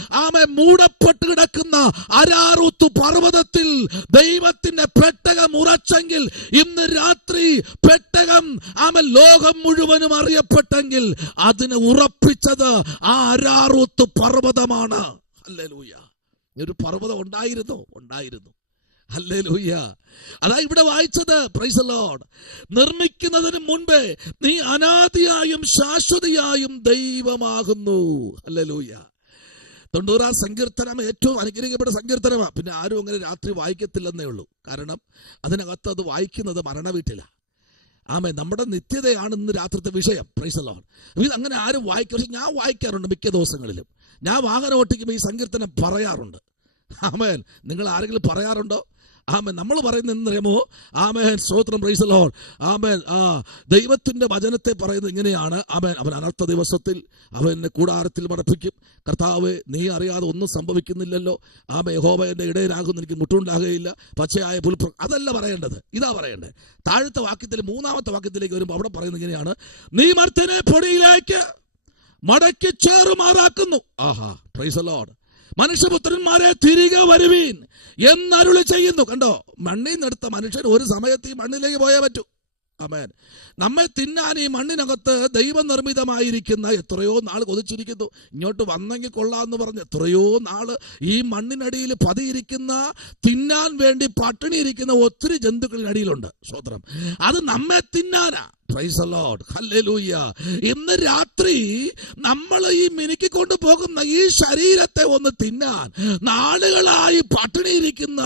മൂടപ്പെട്ട് കിടക്കുന്ന അരാറൂത്ത് പർവ്വതത്തിൽ ദൈവത്തിന്റെ പെട്ടകം ഉറച്ചെങ്കിൽ, ഇന്ന് രാത്രി പെട്ടകം ലോകം മുഴുവനും അറിയപ്പെട്ടെങ്കിൽ അതിനെ ഉറപ്പിച്ചത് ആ അരാറൂത്ത് പർവ്വതമാണ്. ഹല്ലേലൂയ. ഒരു പർവ്വതം ഉണ്ടായിരുന്നു. ഹല്ലേലൂയ. അതാ ഇവിടെ വായിച്ചത്. Price the Lord. നിർമ്മിക്കുന്നതിന് മുൻപേ നീ അനാദിയായും ശാശ്വതിയായും ദൈവമാകുന്നു. ഹല്ലേലൂയ. 90-ാം സങ്കീർത്തനം ഏറ്റവും അനുഗ്രഹിക്കപ്പെട്ട സങ്കീർത്തനമാണ്. പിന്നെ ആരും അങ്ങനെ രാത്രി വായിക്കത്തില്ലെന്നേ ഉള്ളൂ. കാരണം അതിനകത്ത് അത് വായിക്കുന്നത് മരണവീട്ടിലാണ്. നമ്മുടെ നിത്യതയാണ് ഇന്ന് രാത്രിത്തെ വിഷയം. Price the Lord. ഇത് അങ്ങനെ ആരും വായിക്കും. പക്ഷെ ഞാൻ വായിക്കാറുണ്ട് മിക്ക ദിവസങ്ങളിലും. ഞാൻ വാഹനം ഓട്ടിക്കുമ്പോൾ ഈ സങ്കീർത്തനം പറയാറുണ്ട്. ആമേൻ. നിങ്ങൾ ആരെങ്കിലും പറയാറുണ്ടോ? ആമേൻ. നമ്മൾ പറയുന്നത് എന്നറിയാമോ? ആമേൻ. സ്തോത്രം. Praise the lord. ആമേൻ. ദൈവത്തിന്റെ വചനത്തെ പറയുന്നത് ഇങ്ങനെയാണ്. ആമേൻ. അവൻ അനർത്ഥ ദിവസത്തിൽ അവനെ കൂടാരത്തിൽ മറപ്പിക്കും. കർത്താവ്, നീ അറിയാതെ ഒന്നും സംഭവിക്കുന്നില്ലല്ലോ. യഹോവ എന്റെ ഇടയനാകുന്നു, എനിക്ക് മുട്ടുണ്ടാകുകയില്ല. പച്ചയായ പുൽപ്ര. അതല്ല പറയേണ്ടത്, ഇതാ പറയേണ്ടത്. താഴത്തെ വാക്യത്തിൽ 3-ാമത്തെ വാക്യത്തിലേക്ക് വരുമ്പോൾ അവിടെ പറയുന്നത് ഇങ്ങനെയാണ്, നീ മർത്യനെ പൊടിയിലേക്ക് മടക്കി ചേറുമാറാക്കുന്നു. ആഹാ. Praise the lord. മനുഷ്യപുത്രന്മാരെ തിരികെ വരുവീൻ എന്നരുളി ചെയ്യുന്നു. കണ്ടോ? മണ്ണിൽ നിന്നെടുത്ത മനുഷ്യൻ ഒരു സമയത്ത് ഈ മണ്ണിലേക്ക് പോയേ പറ്റൂ. ആമേൻ. നമ്മെ തിന്നാൻ ഈ മണ്ണിനകത്ത് ദൈവനിർമ്മിതമായിരിക്കുന്ന എത്രയോ നാൾ കൊതിച്ചിരിക്കുന്നു. ഇങ്ങോട്ട് വന്നെങ്കിൽ കൊള്ളാന്ന് പറഞ്ഞ് എത്രയോ നാള് ഈ മണ്ണിനടിയിൽ പതിയിരിക്കുന്ന, തിന്നാൻ വേണ്ടി പട്ടിണിയിരിക്കുന്ന ഒത്തിരി ജന്തുക്കളിനടിയിലുണ്ട്. സ്തോത്രം. അത് നമ്മെ തിന്നാനാ. Praise the lord. ഹല്ലേലൂയ. ഇന്ന് രാത്രി നമ്മൾ ഈ മിനുക്കിക്കൊണ്ട് പോകുന്ന ഈ ശരീരത്തെ ഒന്ന് തിന്നാൻ നാളുകളായി പട്ടിണിയിരിക്കുന്ന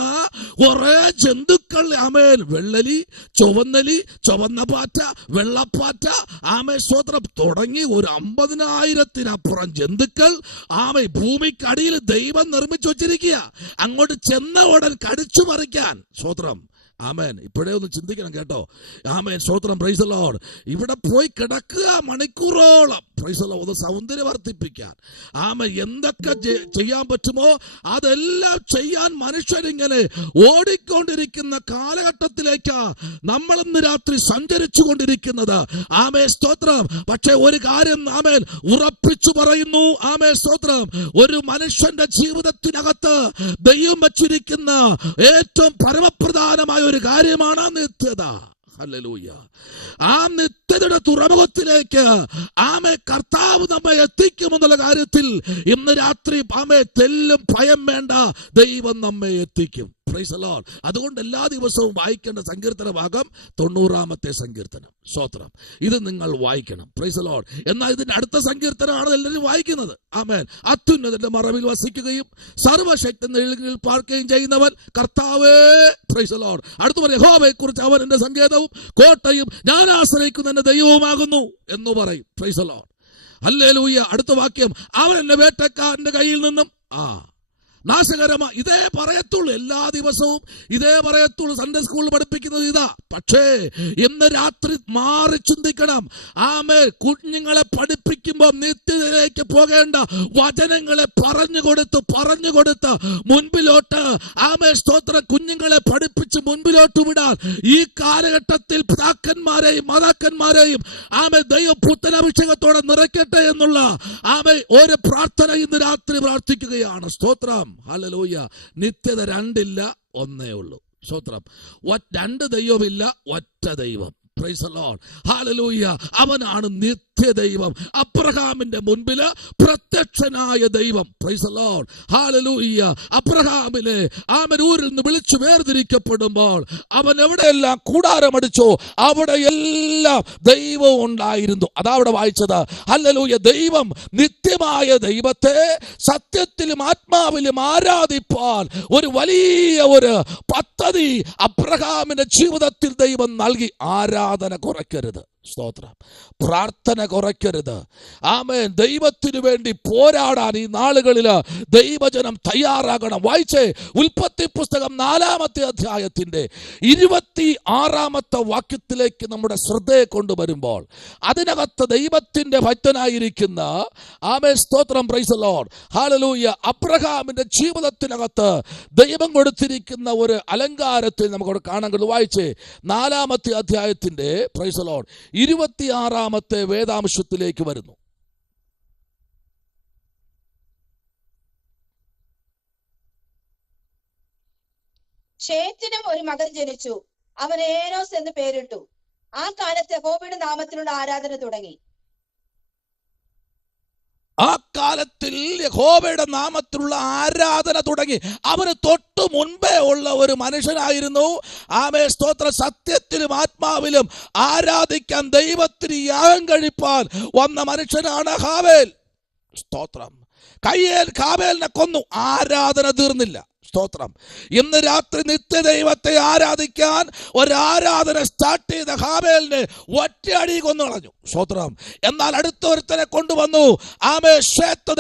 കുറെ ജന്തുക്കൾ, ആമേൻ, വെള്ളലി, ചുവന്നലി, ചുവന്ന പാറ്റ, വെള്ളപ്പാറ്റ, സ്തോത്രം, തുടങ്ങി ഒരു 50,000-ത്തിനപ്പുറം ജന്തുക്കൾ ഭൂമിക്കടിയിൽ ദൈവം നിർമ്മിച്ചു വച്ചിരിക്കുക. അങ്ങോട്ട് ചെന്ന ഉടൻ കടിച്ചു പറിക്കാൻ. സ്തോത്രം. ആമേൻ. ഇപ്പോഴേ ഒന്ന് ചിന്തിക്കണം കേട്ടോ. ആമേൻ. സ്തോത്രം. Praise the Lord. ഇവിടെ പോയി കിടക്കുക മണിക്കൂറോളം. ഒന്ന് സൗന്ദര്യം വർദ്ധിപ്പിക്കാൻ, എന്തൊക്കെ ചെയ്യാൻ പറ്റുമോ അതെല്ലാം ചെയ്യാൻ മനുഷ്യരിങ്ങനെ ഓടിക്കൊണ്ടിരിക്കുന്ന കാലഘട്ടത്തിലേക്കാ നമ്മളിന്ന് രാത്രി സഞ്ചരിച്ചു കൊണ്ടിരിക്കുന്നത്. സ്തോത്രം. പക്ഷെ ഒരു കാര്യം ഉറപ്പിച്ചു പറയുന്നു. സ്തോത്രം. ഒരു മനുഷ്യന്റെ ജീവിതത്തിനകത്ത് ദൈവം വച്ചിരിക്കുന്ന ഏറ്റവും പരമപ്രധാനമായ ഒരു കാര്യമാണ് നിത്യത. ഹല്ലേലൂയ. ആ നിത്യതയുടെ തുറമുഖത്തിലേക്ക് കർത്താവ് നമ്മെ എത്തിക്കുമെന്നുള്ള കാര്യത്തിൽ ഇന്ന് രാത്രി തെല്ലും ഭയം വേണ്ട, ദൈവം നമ്മെ എത്തിക്കും. Price the Lord. അതുകൊണ്ട് എല്ലാ ദിവസവും വായിക്കേണ്ട സങ്കീർത്തന ഭാഗം 90-ാമത്തെ സങ്കീർത്തനം. സ്തോത്രം. ഇത് നിങ്ങൾ വായിക്കണം. Price the Lord. എന്നാൽ ഇതിന്റെ അടുത്ത സങ്കീർത്തനമാണ് എല്ലാവരും വായിക്കുന്നത്. അത്യുന്നതന്റെ മറവിൽ വസിക്കുകയും സർവശക്തന്റെ നിഴലിൽ പാർക്കുകയും ചെയ്യുന്നവൻ കർത്താവേ. Price the Lord. അടുത്ത പറയും, യഹോവയെ കുറിച്ച് അവൻ എന്റെ സങ്കേതവും കോട്ടയും ഞാൻ ആശ്രയിക്കുന്ന എന്റെ ദൈവവുമാകുന്നു എന്ന് പറയും. Price the lord. ഹല്ലേലൂയ. അടുത്ത വാക്യം, അവൻ എന്റെ വേട്ടക്കാരന്റെ കയ്യിൽ നിന്നും നാശകരമാണ്. ഇതേ പറയത്തുള്ളൂ, എല്ലാ ദിവസവും ഇതേ പറയത്തുള്ളൂ. സൺഡേ സ്കൂളിൽ പഠിപ്പിക്കുന്നത് ഇതാ. പക്ഷേ ഇന്ന് രാത്രി മാറി ചിന്തിക്കണം. കുഞ്ഞുങ്ങളെ പഠിപ്പിക്കുമ്പോൾ നിത്യതയിലേക്ക് പോകേണ്ട വചനങ്ങളെ പറഞ്ഞു കൊടുത്ത് മുൻപിലോട്ട് സ്തോത്രം കുഞ്ഞുങ്ങളെ പഠിപ്പിച്ച് മുൻപിലോട്ട് വിടാൻ ഈ കാലഘട്ടത്തിൽ പിതാക്കന്മാരെയും മാതാക്കന്മാരെയും ദൈവം പുത്തനഭിഷേകത്തോടെ നിറയ്ക്കട്ടെ എന്നുള്ള ഒരു പ്രാർത്ഥന ഇന്ന് രാത്രി പ്രാർത്ഥിക്കുകയാണ്. സ്തോത്രം. ഹല്ലേലൂയ. നിത്യത രണ്ടില്ല, ഒന്നേ ഉള്ളൂ. സ്തോത്രം. രണ്ട് ദൈവമില്ല, ഒറ്റ ദൈവം. Price the lord. ഹല്ലേലൂയ. അവനാണ് നിത്യദൈവം. അബ്രഹാമിന്റെ മുൻപില് പ്രത്യക്ഷനായ ദൈവം. Price the lord. ഹല്ലേലൂയ. അബ്രഹാമിനെ ഊരിൽ നിന്ന് വിളിച്ചു വേർതിരിക്കപ്പെടുമ്പോൾ അവൻ എവിടെയെല്ലാം കൂടാരമടിച്ചോ അവിടെയെല്ലാം ദൈവം ഉണ്ടായിരുന്നു. അതാ അവിടെ വായിച്ചത്. ഹല്ലേലൂയ. ദൈവം, നിത്യമായ ദൈവത്തെ സത്യത്തിലും ആത്മാവിലും ആരാധിപ്പാൻ ഒരു വലിയ ഒരു പദ്ധതി അബ്രഹാമിന്റെ ജീവിതത്തിൽ ദൈവം നൽകി. ആരാധന കുറയ്ക്കരുത്. സ്തോത്രം. പ്രാർത്ഥന കുറയ്ക്കരുത്. ദൈവത്തിനു വേണ്ടി പോരാടാൻ ഈ നാളുകളില് ദൈവജനം തയ്യാറാകണം. വായിച്ചേ, ഉൽപ്പത്തി പുസ്തകം 4-ാമത്തെ അധ്യായത്തിന്റെ 26-ാമത്തെ വാക്യത്തിലേക്ക് നമ്മുടെ ശ്രദ്ധയെ കൊണ്ടുവരുമ്പോൾ അതിനകത്ത് ദൈവത്തിന്റെ ഭക്തനായിരിക്കുന്ന സ്തോത്രം. Praise the lord. ഹല്ലേലൂയ. അബ്രഹാമിന്റെ ജീവിതത്തിനകത്ത് ദൈവം കൊടുത്തിരിക്കുന്ന ഒരു അലങ്കാരത്തിൽ നമുക്കവിടെ കാണാൻ കഴിയും. വായിച്ചേ, 4-ാമത്തെ അധ്യായത്തിന്റെ പ്രൈസ് ദി ലോർഡ് 26-ാമത്തെ വേദാംശത്തിലേക്ക് വരുന്നു. ഷേത്തിനും ഒരു മകൻ ജനിച്ചു, അവന് ഏനോസ് എന്ന് പേരിട്ടു. ആ കാലത്ത് യഹോവയുടെ നാമത്തിലുള്ള ആരാധന തുടങ്ങി. ആ കാലത്തിൽ യഹോവയുടെ നാമത്തിലുള്ള ആരാധന തുടങ്ങി. അവന് തൊട്ടു മുൻപേ ഉള്ള ഒരു മനുഷ്യനായിരുന്നു. സ്തോത്ര. സത്യത്തിലും ആത്മാവിലും ആരാധിക്കാൻ ദൈവത്തിന് യാഗം കഴിപ്പാൻ വന്ന മനുഷ്യനാണ് ഹാബേൽ. സ്തോത്രം. കയ്യേൽ ഹാബേലിനെ കൊന്നു. ആരാധന തീർന്നില്ല. സ്തോത്രം. ഇന്ന് രാത്രി നിത്യദൈവത്തെ ആരാധിക്കാൻ ഒരാരാധന സ്റ്റാർട്ട് ചെയ്ത ഹാബേലിനെ ഒറ്റയടി കൊന്നു കളഞ്ഞു. സ്തോത്രം. എന്നാൽ അടുത്തൊരുത്തനെ കൊണ്ടുവന്നു.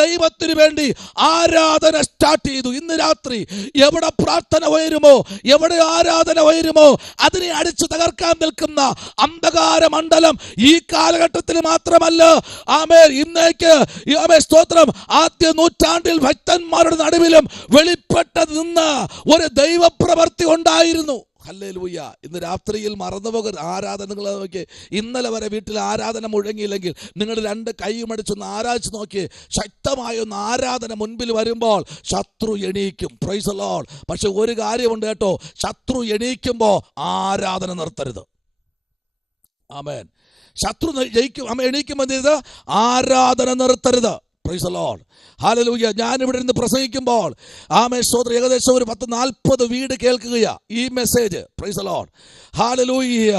ദൈവത്തിന് വേണ്ടി ആരാധന സ്റ്റാർട്ട് ചെയ്തു. ഇന്ന് രാത്രി എവിടെ പ്രാർത്ഥന ഉയരുമോ, എവിടെ ആരാധന ഉയരുമോ അതിനെ അടിച്ചു തകർക്കാൻ നിൽക്കുന്ന അന്ധകാര മണ്ഡലം ഈ കാലഘട്ടത്തിൽ മാത്രമല്ല, ഇന്നേക്ക് സ്തോത്രം ആദ്യ നൂറ്റാണ്ടിൽ ഭക്തന്മാരുടെ നടുവിലും വെളിപ്പെട്ടത് ഒരു ദൈവപ്രവൃത്തി ഉണ്ടായിരുന്നു. ഹല്ലേലൂയ. ഇന്ന് രാത്രിയിൽ മറന്നുപോകരുത്. ആരാധനകൾ നോക്കി. ഇന്നലെ വരെ വീട്ടിൽ ആരാധന മുഴങ്ങിയില്ലെങ്കിൽ നിങ്ങൾ രണ്ട് കൈയും അടിച്ചൊന്ന് ആരാധിച്ച് നോക്കി. ശക്തമായൊന്ന് ആരാധന മുൻപിൽ വരുമ്പോൾ ശത്രു എണീക്കും. Price the Lord. പക്ഷെ ഒരു കാര്യമുണ്ട് കേട്ടോ, ശത്രു എണീക്കുമ്പോൾ ആരാധന നിർത്തരുത്. ആമേൻ. ശത്രു എണീക്കുമ്പോൾ എന്ത് ചെയ്ത് ആരാധന നിർത്തരുത്. Praise the lord. ഹല്ലേലൂയ. ഞാനിവിടെ നിന്ന് പ്രസംഗിക്കുമ്പോൾ സഹോദരൻ ഏകദേശം ഒരു 40 വീട് കേൾക്കുകയാ ഈ message. Price the lord. Hallelujah.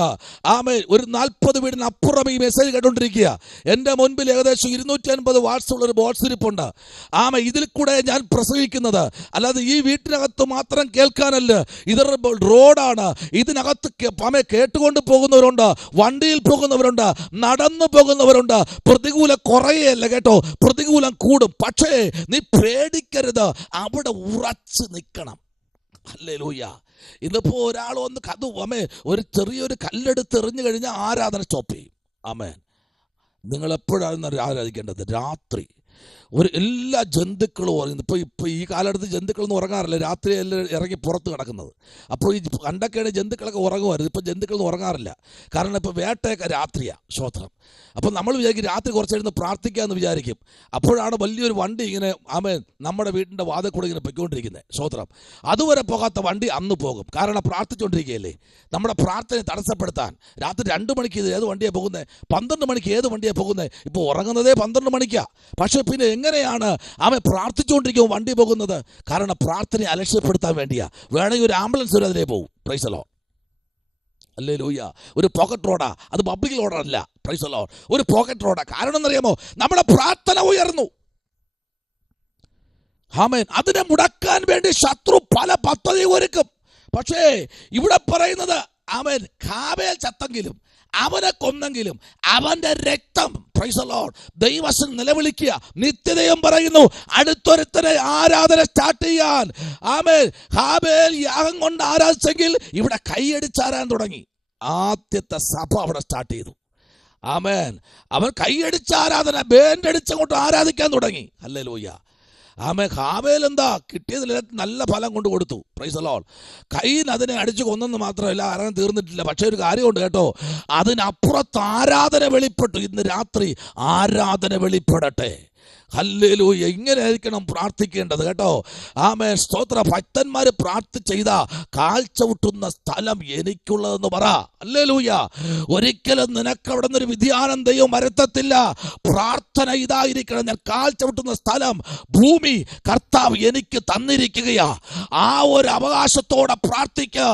ഒരു 40 വീടിനപ്പുറം ഈ മെസ്സേജ് കേട്ടോണ്ടിരിക്കുക. എൻ്റെ മുൻപിൽ ഏകദേശം 250 വാട്ട്സ് ഉള്ള ഒരു ബോക്സ് ഇരിപ്പുണ്ട്. ഇതിൽ കൂടെ ഞാൻ പ്രസംഗിക്കുന്നത്. അല്ലാതെ ഈ വീട്ടിനകത്ത് മാത്രം കേൾക്കാനല്ല. ഇത് റോഡാണ്. ഇതിനകത്ത് കേട്ടുകൊണ്ട് പോകുന്നവരുണ്ട്, വണ്ടിയിൽ പോകുന്നവരുണ്ട്, നടന്നു പോകുന്നവരുണ്ട്. പ്രതികൂലം കുറയല്ല കേട്ടോ, പ്രതികൂലം കൂടും. പക്ഷേ നീ പേടിക്കരുത്, അവിടെ ഉറച്ചു നിൽക്കണം. ഹല്ലേലൂയ. ഇന്നിപ്പോ ഒരാൾ ഒന്ന് ഒരു ചെറിയൊരു കല്ലെടുത്ത് എറിഞ്ഞു കഴിഞ്ഞാൽ ആരാധന സ്റ്റോപ്പ് ചെയ്യും. ആമേൻ. നിങ്ങൾ എപ്പോഴാണ് ആരാധിക്കേണ്ടത്? രാത്രി. എല്ലാ ജന്തുക്കളും ഉറങ്ങുന്നു. ഇപ്പോൾ ഈ കാലഘട്ടത്തിൽ ജന്തുക്കളൊന്നും ഉറങ്ങാറില്ല, രാത്രി എല്ലാം ഇറങ്ങി പുറത്ത് കിടക്കുന്നത്. അപ്പോൾ ഈ പണ്ടൊക്കെയാണ് ജന്തുക്കളൊക്കെ ഉറങ്ങുമായിരുന്നു, ഇപ്പോൾ ജന്തുക്കളൊന്നും ഉറങ്ങാറില്ല. കാരണം ഇപ്പോൾ വേട്ടയൊക്കെ രാത്രിയാണ്. ശ്രോത്രം. അപ്പോൾ നമ്മൾ വിചാരിക്കും രാത്രി കുറച്ചിരുന്ന് പ്രാർത്ഥിക്കാമെന്ന് വിചാരിക്കും. അപ്പോഴാണ് വലിയൊരു വണ്ടി ഇങ്ങനെ നമ്മുടെ വീടിൻ്റെ വാതിൽ കൂടെ ഇങ്ങനെ പൊയ്ക്കൊണ്ടിരിക്കുന്നത്. ശ്രോത്രം. അതുവരെ പോകാത്ത വണ്ടി അന്ന് പോകും. കാരണം പ്രാർത്ഥിച്ചുകൊണ്ടിരിക്കുകയല്ലേ. നമ്മുടെ പ്രാർത്ഥനയെ തടസ്സപ്പെടുത്താൻ രാത്രി 2 മണിക്ക് ഏത് വണ്ടിയാണ് പോകുന്നത്, 12 മണിക്ക് ഏത് വണ്ടിയാണ് പോകുന്നത്? ഇപ്പോൾ ഉറങ്ങുന്നതേ 12 മണിക്കാണ്. പക്ഷേ പിന്നെ എങ്ങനെയാണ് പ്രാർത്ഥിച്ചുകൊണ്ടിരിക്കുമ്പോൾ വണ്ടി പോകുന്നത്? കാരണം പ്രാർത്ഥനയെ അലക്ഷ്യപ്പെടുത്താൻ വേണ്ടിയാ. വേണമെങ്കിൽ ഒരു ആംബുലൻസ് ഒരു അതിലേ പോകും. Praise the lord. ഹല്ലേലൂയ. ഒരു പോക്കറ്റ് റോഡാ, അത് പബ്ലിക് റോഡല്ല. Praise the lord. ഒരു പോക്കറ്റ് റോഡാ. കാരണം എന്നറിയാമോ? നമ്മുടെ പ്രാർത്ഥന ഉയർന്നു. ആമേൻ. അതിനെ മുടക്കാൻ വേണ്ടി ശത്രു പല പദ്ധതി ഒരുക്കും. പക്ഷേ ഇവിടെ പറയുന്നത് ആമേൻ, ഹാബേൽ ചത്തെങ്കിലും അവനെ കൊന്നെങ്കിലും അവന്റെ രക്തം, പ്രൈസ് ദി ലോർഡ്, ദൈവവചനം നിലവിളിക്കുക. നിത്യതയും പറയുന്നു അടുത്തൊരുത്തനെ ആരാധന സ്റ്റാർട്ട് ചെയ്യാൻ. ആമേൻ. ഹാബേൽ യാഗം കൊണ്ട് ആരാധിച്ചെങ്കിൽ ഇവിടെ കൈയടിച്ചാരാൻ തുടങ്ങി. ആദ്യത്തെ സഭ അവിടെ സ്റ്റാർട്ട് ചെയ്തു. ആമേൻ. അവൻ കൈയടിച്ച ആരാധന, ബേൻഡടിച്ചങ്ങോട്ട് ആരാധിക്കാൻ തുടങ്ങി. ഹല്ലേലൂയ. ആമേൻ. ഹാബേൽ എന്താ കിട്ടിയതിൽ നല്ല ഫലം കൊണ്ട് കൊടുത്തു. Price the Lord. കയ്യിൽ അതിനെ അടിച്ചു കൊന്നെന്ന് മാത്രമല്ല, ആരാധന തീർന്നിട്ടില്ല. പക്ഷേ ഒരു കാര്യമുണ്ട് കേട്ടോ, അതിനപ്പുറത്ത് ആരാധന വെളിപ്പെട്ടു. ഇന്ന് രാത്രി ആരാധന വെളിപ്പെടട്ടെ. ഹല്ലേലൂയ. ഇങ്ങനെ ആയിരിക്കണം പ്രാർത്ഥിക്കേണ്ടത് കേട്ടോ. ആമേൻ. സ്തോത്ര. ഭക്തന്മാർ ചെയ്ത കാൽ ചവിട്ടുന്ന സ്ഥലം എനിക്കുള്ളതെന്ന് പറ. ഹല്ലേലൂയ. ഒരിക്കലും നിനക്കവിടെ നിന്നൊരു വ്യതിയാനം ദൈവം വരുത്തത്തില്ല. പ്രാർത്ഥന ഇതായിരിക്കണം, ഞാൻ കാൽ ചവിട്ടുന്ന സ്ഥലം, ഭൂമി കർത്താവ് എനിക്ക് തന്നിരിക്കുകയാ. ആ ഒരു അവകാശത്തോടെ പ്രാർത്ഥിക്കുക.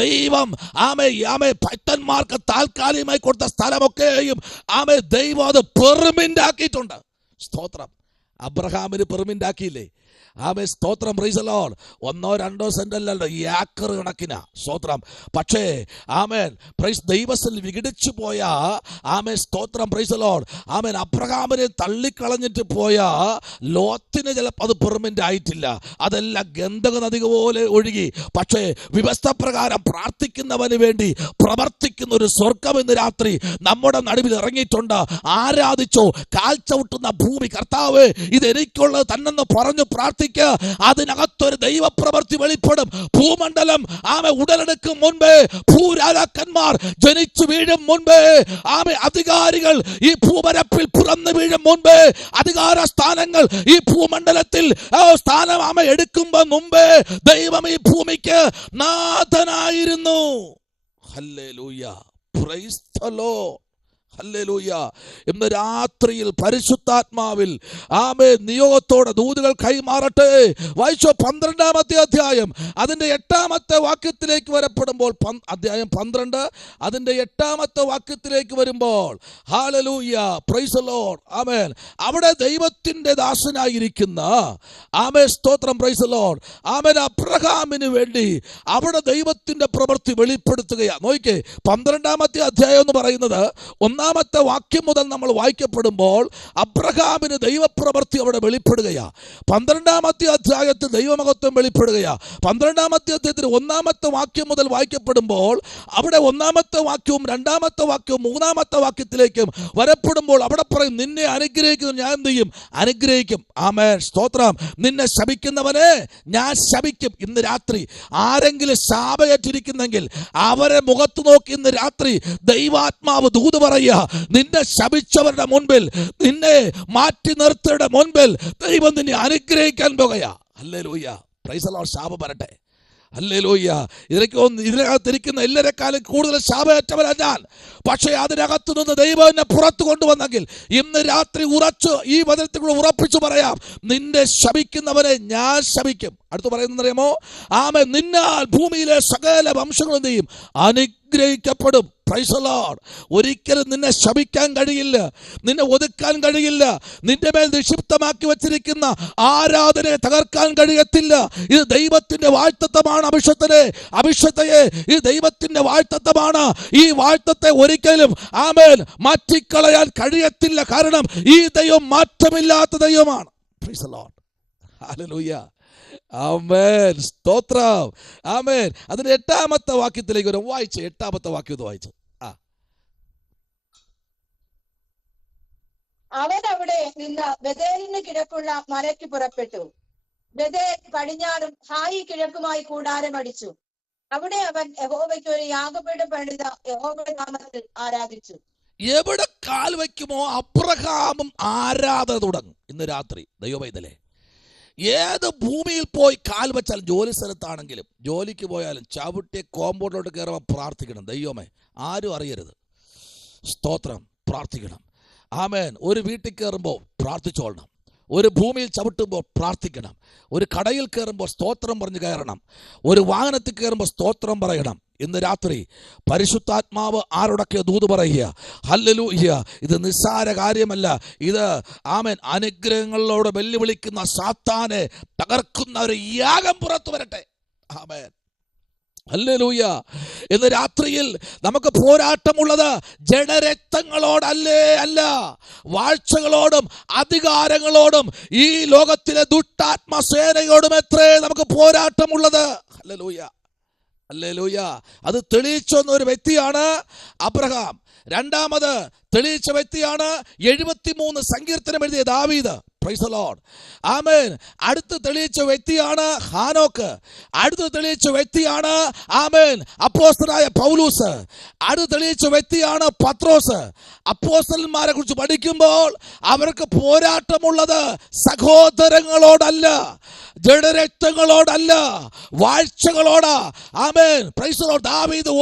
ദൈവം ഭക്തന്മാർക്ക് താൽക്കാലികമായി കൊടുത്ത സ്ഥലമൊക്കെയും ദൈവം അത് പെർമനന്റ് ആക്കിയിട്ടുണ്ട്. സ്തോത്രം. അബ്രഹാമിന് പെർമനന്റ് ആക്കിയില്ലേ? ആമേൻ. സ്തോത്രം. Praise the Lord. 1-2 സെന്റ് അല്ലല്ലോ, ഏക്കർ കണക്കിനാ. സ്തോത്രം. പക്ഷേ ആമേൻ, പ്രൈസ് ദൈവത്തിൽ വിഘടിച്ചു പോയ ആമേൻ, സ്തോത്രം, പ്രൈസ് ദി ലോർഡ്, ആമേൻ, അബ്രഹാമിനെ തള്ളിക്കളഞ്ഞിട്ട് പോയ ലോത്തിന് ചിലപ്പോൾ അത് പെർമനന്റ് ആയിട്ടില്ല. അതെല്ലാം ഗന്ധക നദി പോലെ ഒഴുകി. പക്ഷേ വ്യവസ്ഥപ്രകാരം പ്രാർത്ഥിക്കുന്നവന് വേണ്ടി പ്രവർത്തിക്കുന്ന ഒരു സ്വർഗം ഇന്ന് രാത്രി നമ്മുടെ നടുവിൽ ഇറങ്ങിയിട്ടുണ്ട്. ആരാധിച്ചോ. കാൽ ചവിട്ടുന്ന ഭൂമി കർത്താവ് ഇത് എനിക്കുള്ളത് തന്നെന്ന് പറഞ്ഞു പ്രാർത്ഥിക്കുക. അതിനകത്തൊരു ദൈവപ്രവൃത്തി വെളിപ്പെടും. ഭൂമണ്ഡലം ഉടലെടുക്കും മുൻപേ, ഭൂരാജാക്കന്മാർ ജനിച്ചു വീഴും മുൻപേ, അധികാരികൾ ഈ ഭൂപരപ്പിൽ പിറന്നു വീഴും മുൻപേ, അധികാര സ്ഥാനങ്ങൾ ഈ ഭൂമണ്ഡലത്തിൽ സ്ഥാനം എടുക്കുമ്പോൾ മുമ്പേ ദൈവം ഈ ഭൂമിക്ക് നാഥനായിരുന്നു. Hallelujah. Praise the lord. Hallelujah. ഇന്ന് രാത്രിയിൽ പരിശുദ്ധാത്മാവിൽ നിയോഗത്തോടെ ദൂതുകൾ കൈമാറട്ടെ. വായിച്ചോ 12-ാമത്തെ അധ്യായം അതിന്റെ 8-ാമത്തെ വാക്യത്തിലേക്ക് വരപ്പെടുമ്പോൾ, അധ്യായം 12 അതിന്റെ 8-ാമത്തെ വാക്യത്തിലേക്ക് വരുമ്പോൾ, ഹല്ലേലൂയ, പ്രൈസ് ദി ലോർഡ്, ആമേൻ, അവിടെ ദൈവത്തിന്റെ ദാസനായിരിക്കുന്ന സ്തോത്രം, പ്രൈസ് ദി ലോർഡ്, ആമേൻ, അബ്രഹാമിന് വേണ്ടി അവിടെ ദൈവത്തിന്റെ പ്രവൃത്തി വെളിപ്പെടുത്തുകയാണ്. നോക്കിക്കേ, 12-ാമത്തെ അധ്യായം എന്ന് പറയുന്നത് 1-ാമത്തെ വാക്യം മുതൽ നമ്മൾ വായിക്കപ്പെടുമ്പോൾ അബ്രഹാമിന് ദൈവപ്രവൃത്തി അവിടെ വെളിപ്പെടുകയാ. 12-ാമത്തെ അധ്യായത്തിൽ ദൈവമഹത്വം വെളിപ്പെടുകയാ. 12-ാമത്തെ അധ്യായത്തിൽ 1-ാമത്തെ വാക്യം മുതൽ വായിക്കപ്പെടുമ്പോൾ അവിടെ 1-ാമത്തെ വാക്യവും 2-ാമത്തെ വാക്യവും 3-ാമത്തെ വാക്യത്തിലേക്കും വരപ്പെടുമ്പോൾ അവിടെ പറയും, നിന്നെ അനുഗ്രഹിക്കുന്നു ഞാൻ എന്ത് ചെയ്യും? അനുഗ്രഹിക്കും. ആമേൻ, സ്തോത്രം. നിന്നെ ശപിക്കുന്നവനെ ഞാൻ ശപിക്കും. ഇന്ന് രാത്രി ആരെങ്കിലും ശാപയേറ്റിരിക്കുന്നെങ്കിൽ അവരെ മുഖത്ത് നോക്കി ഇന്ന് രാത്രി ദൈവാത്മാവ് ദൂത് പറയുക, നിന്നെ ശപിച്ചവരുടെ മുൻപിൽ, നിന്നെ മാറ്റി നിർത്തിയുടെ മുൻപിൽ ദൈവം നിന്നെ അനുഗ്രഹിക്കാൻ പോകുകയാ. Hallelujah, praise the lord. ശാപം വരട്ടെ. ഹല്ലേലൂയ. ഇതിനകത്തിരിക്കുന്ന എല്ലാരെക്കാളും കൂടുതൽ ശാപമേറ്റവനാ ഞാൻ. പക്ഷേ അതിനകത്തു നിന്ന് ദൈവം എന്നെ പുറത്തു കൊണ്ടുവന്നെങ്കിൽ ഇന്ന് രാത്രി ഉറച്ചു ഈ വചനത്തിൽ കൂടെ ഉറപ്പിച്ചു പറയാം, നിന്നെ ശപിക്കുന്നവനെ ഞാൻ ശപിക്കും. അടുത്ത് പറയുന്നറിയാമോ? ആമേൻ, നിന്നാൽ ഭൂമിയിലെ സകല വംശങ്ങളും ചെയ്യും അനുഗ്രഹിക്കപ്പെടും. Praise the lord. ഒരിക്കലും നിന്നെ ശപിക്കാൻ കഴിയില്ല, നിന്നെ ഒതുക്കാൻ കഴിയില്ല, നിന്റെ മേൽ നിക്ഷിപ്തമാക്കി വച്ചിരിക്കുന്ന ആരാധനയെ തകർക്കാൻ കഴിയത്തില്ല. ഇത് ദൈവത്തിന്റെ വാഴ്ത്തത്വമാണ്. അഭിഷക്തയെ ഇത് ദൈവത്തിന്റെ വാഴ്ത്തത്വമാണ്. ഈ വാഴ്ത്തത്തെ ഒരിക്കലും ആമേൻ മാറ്റിക്കളയാൻ കഴിയത്തില്ല. കാരണം ഈ ദൈവം മാറ്റമില്ലാത്ത ദൈവമാണ്. Price the lord. Hallelujah. Amen, സ്തോത്രം. ആമേൻ. അതിന്റെ 8-ാമത്തെ വാക്യത്തിലേക്ക് വരും. വായിച്ച് 8-ാമത്തെ വാക്യം ഒന്ന് വായിച്ചു. അവൻ അവിടെ നിന്ന് ബേഥേലിന് കിഴക്കുള്ള മലയ്ക്ക് പുറപ്പെട്ടു. ബേഥേൽ പടിഞ്ഞാറും ഹായി കിഴക്കുമായി കൂടാരം അടിച്ചു. അവിടെ അവൻ യഹോവയ്ക്ക് ഒരു യാഗപീഠം പണിത യഹോവയുടെ നാമത്തിൽ ആരാധിച്ചു. എവിടെ കാൽ വയ്ക്കുമോ അബ്രഹാമും ആരാധന തുടങ്ങും. ഇന്ന് രാത്രി ദൈവവൈതലേ, ഏത് ഭൂമിയിൽ പോയി കാൽ വെച്ചാലും, ജോലി സ്ഥലത്താണെങ്കിലും ജോലിക്ക് പോയാലും ചവിട്ടിയ കോമ്പൗണ്ടിലോട്ട് കയറുമ്പോൾ പ്രാർത്ഥിക്കണം. ദൈവമേ, ആരും അറിയരുത്. സ്തോത്രം, പ്രാർത്ഥിക്കണം. ആമേൻ. ഒരു വീട്ടിൽ കയറുമ്പോൾ പ്രാർത്ഥിച്ചോളണം. ഒരു ഭൂമിയിൽ ചവിട്ടുമ്പോൾ പ്രാർത്ഥിക്കണം. ഒരു കടയിൽ കയറുമ്പോൾ സ്തോത്രം പറഞ്ഞ് കയറണം. ഒരു വാഹനത്തിൽ കയറുമ്പോൾ സ്തോത്രം പറയണം. ഇന്ന് രാത്രി പരിശുദ്ധാത്മാവ് ആരോടൊക്കെ ദൂത് പറയുക. ഹല്ലേലൂയ. ഇത് നിസ്സാര കാര്യമല്ല. ഇത് ആമേൻ അനുഗ്രഹങ്ങളോട് വെല്ലുവിളിക്കുന്ന സാത്താനെ തകർക്കുന്ന ഒരു യാഗം പുറത്തു വരട്ടെ. ആമേൻ. ഹല്ലേലൂയ. ഇന്ന് രാത്രിയിൽ നമുക്ക് പോരാട്ടമുള്ളത് ജഡരക്തങ്ങളോടല്ലേ, അല്ല, വാഴ്ചകളോടും അധികാരങ്ങളോടും ഈ ലോകത്തിലെ ദുഷ്ടാത്മസേനയോടും എത്രേ നമുക്ക് പോരാട്ടമുള്ളത്. Hallelujah, hallelujah. അത് തെളിയിച്ചൊന്ന ഒരു വ്യക്തിയാണ് അബ്രഹാം. രണ്ടാമത് തെളിയിച്ച വ്യക്തിയാണ് 73 സങ്കീർത്തനം എഴുതിയ Daveed. Praise the lord. Amen. അടുത്ത് തെളിയിച്ച വ്യക്തിയാണ് ഹാനോക്ക്. അടുത്ത് തെളിയിച്ച വ്യക്തിയാണ് ആമേൻ അപ്പോസ്തലനായ പൗലൂസ്. അടുത്ത് തെളിയിച്ച വ്യക്തിയാണ് പത്രോസ്. അപ്പോസ്തലന്മാരെ കുറിച്ച് പഠിക്കുമ്പോൾ അവർക്ക് പോരാട്ടമുള്ളത് സഹോദരങ്ങളോടല്ല, ജഡരക്തങ്ങളോടല്ല, വാഴ്ചകളോടാ. Amen. Praise the lord. Daveed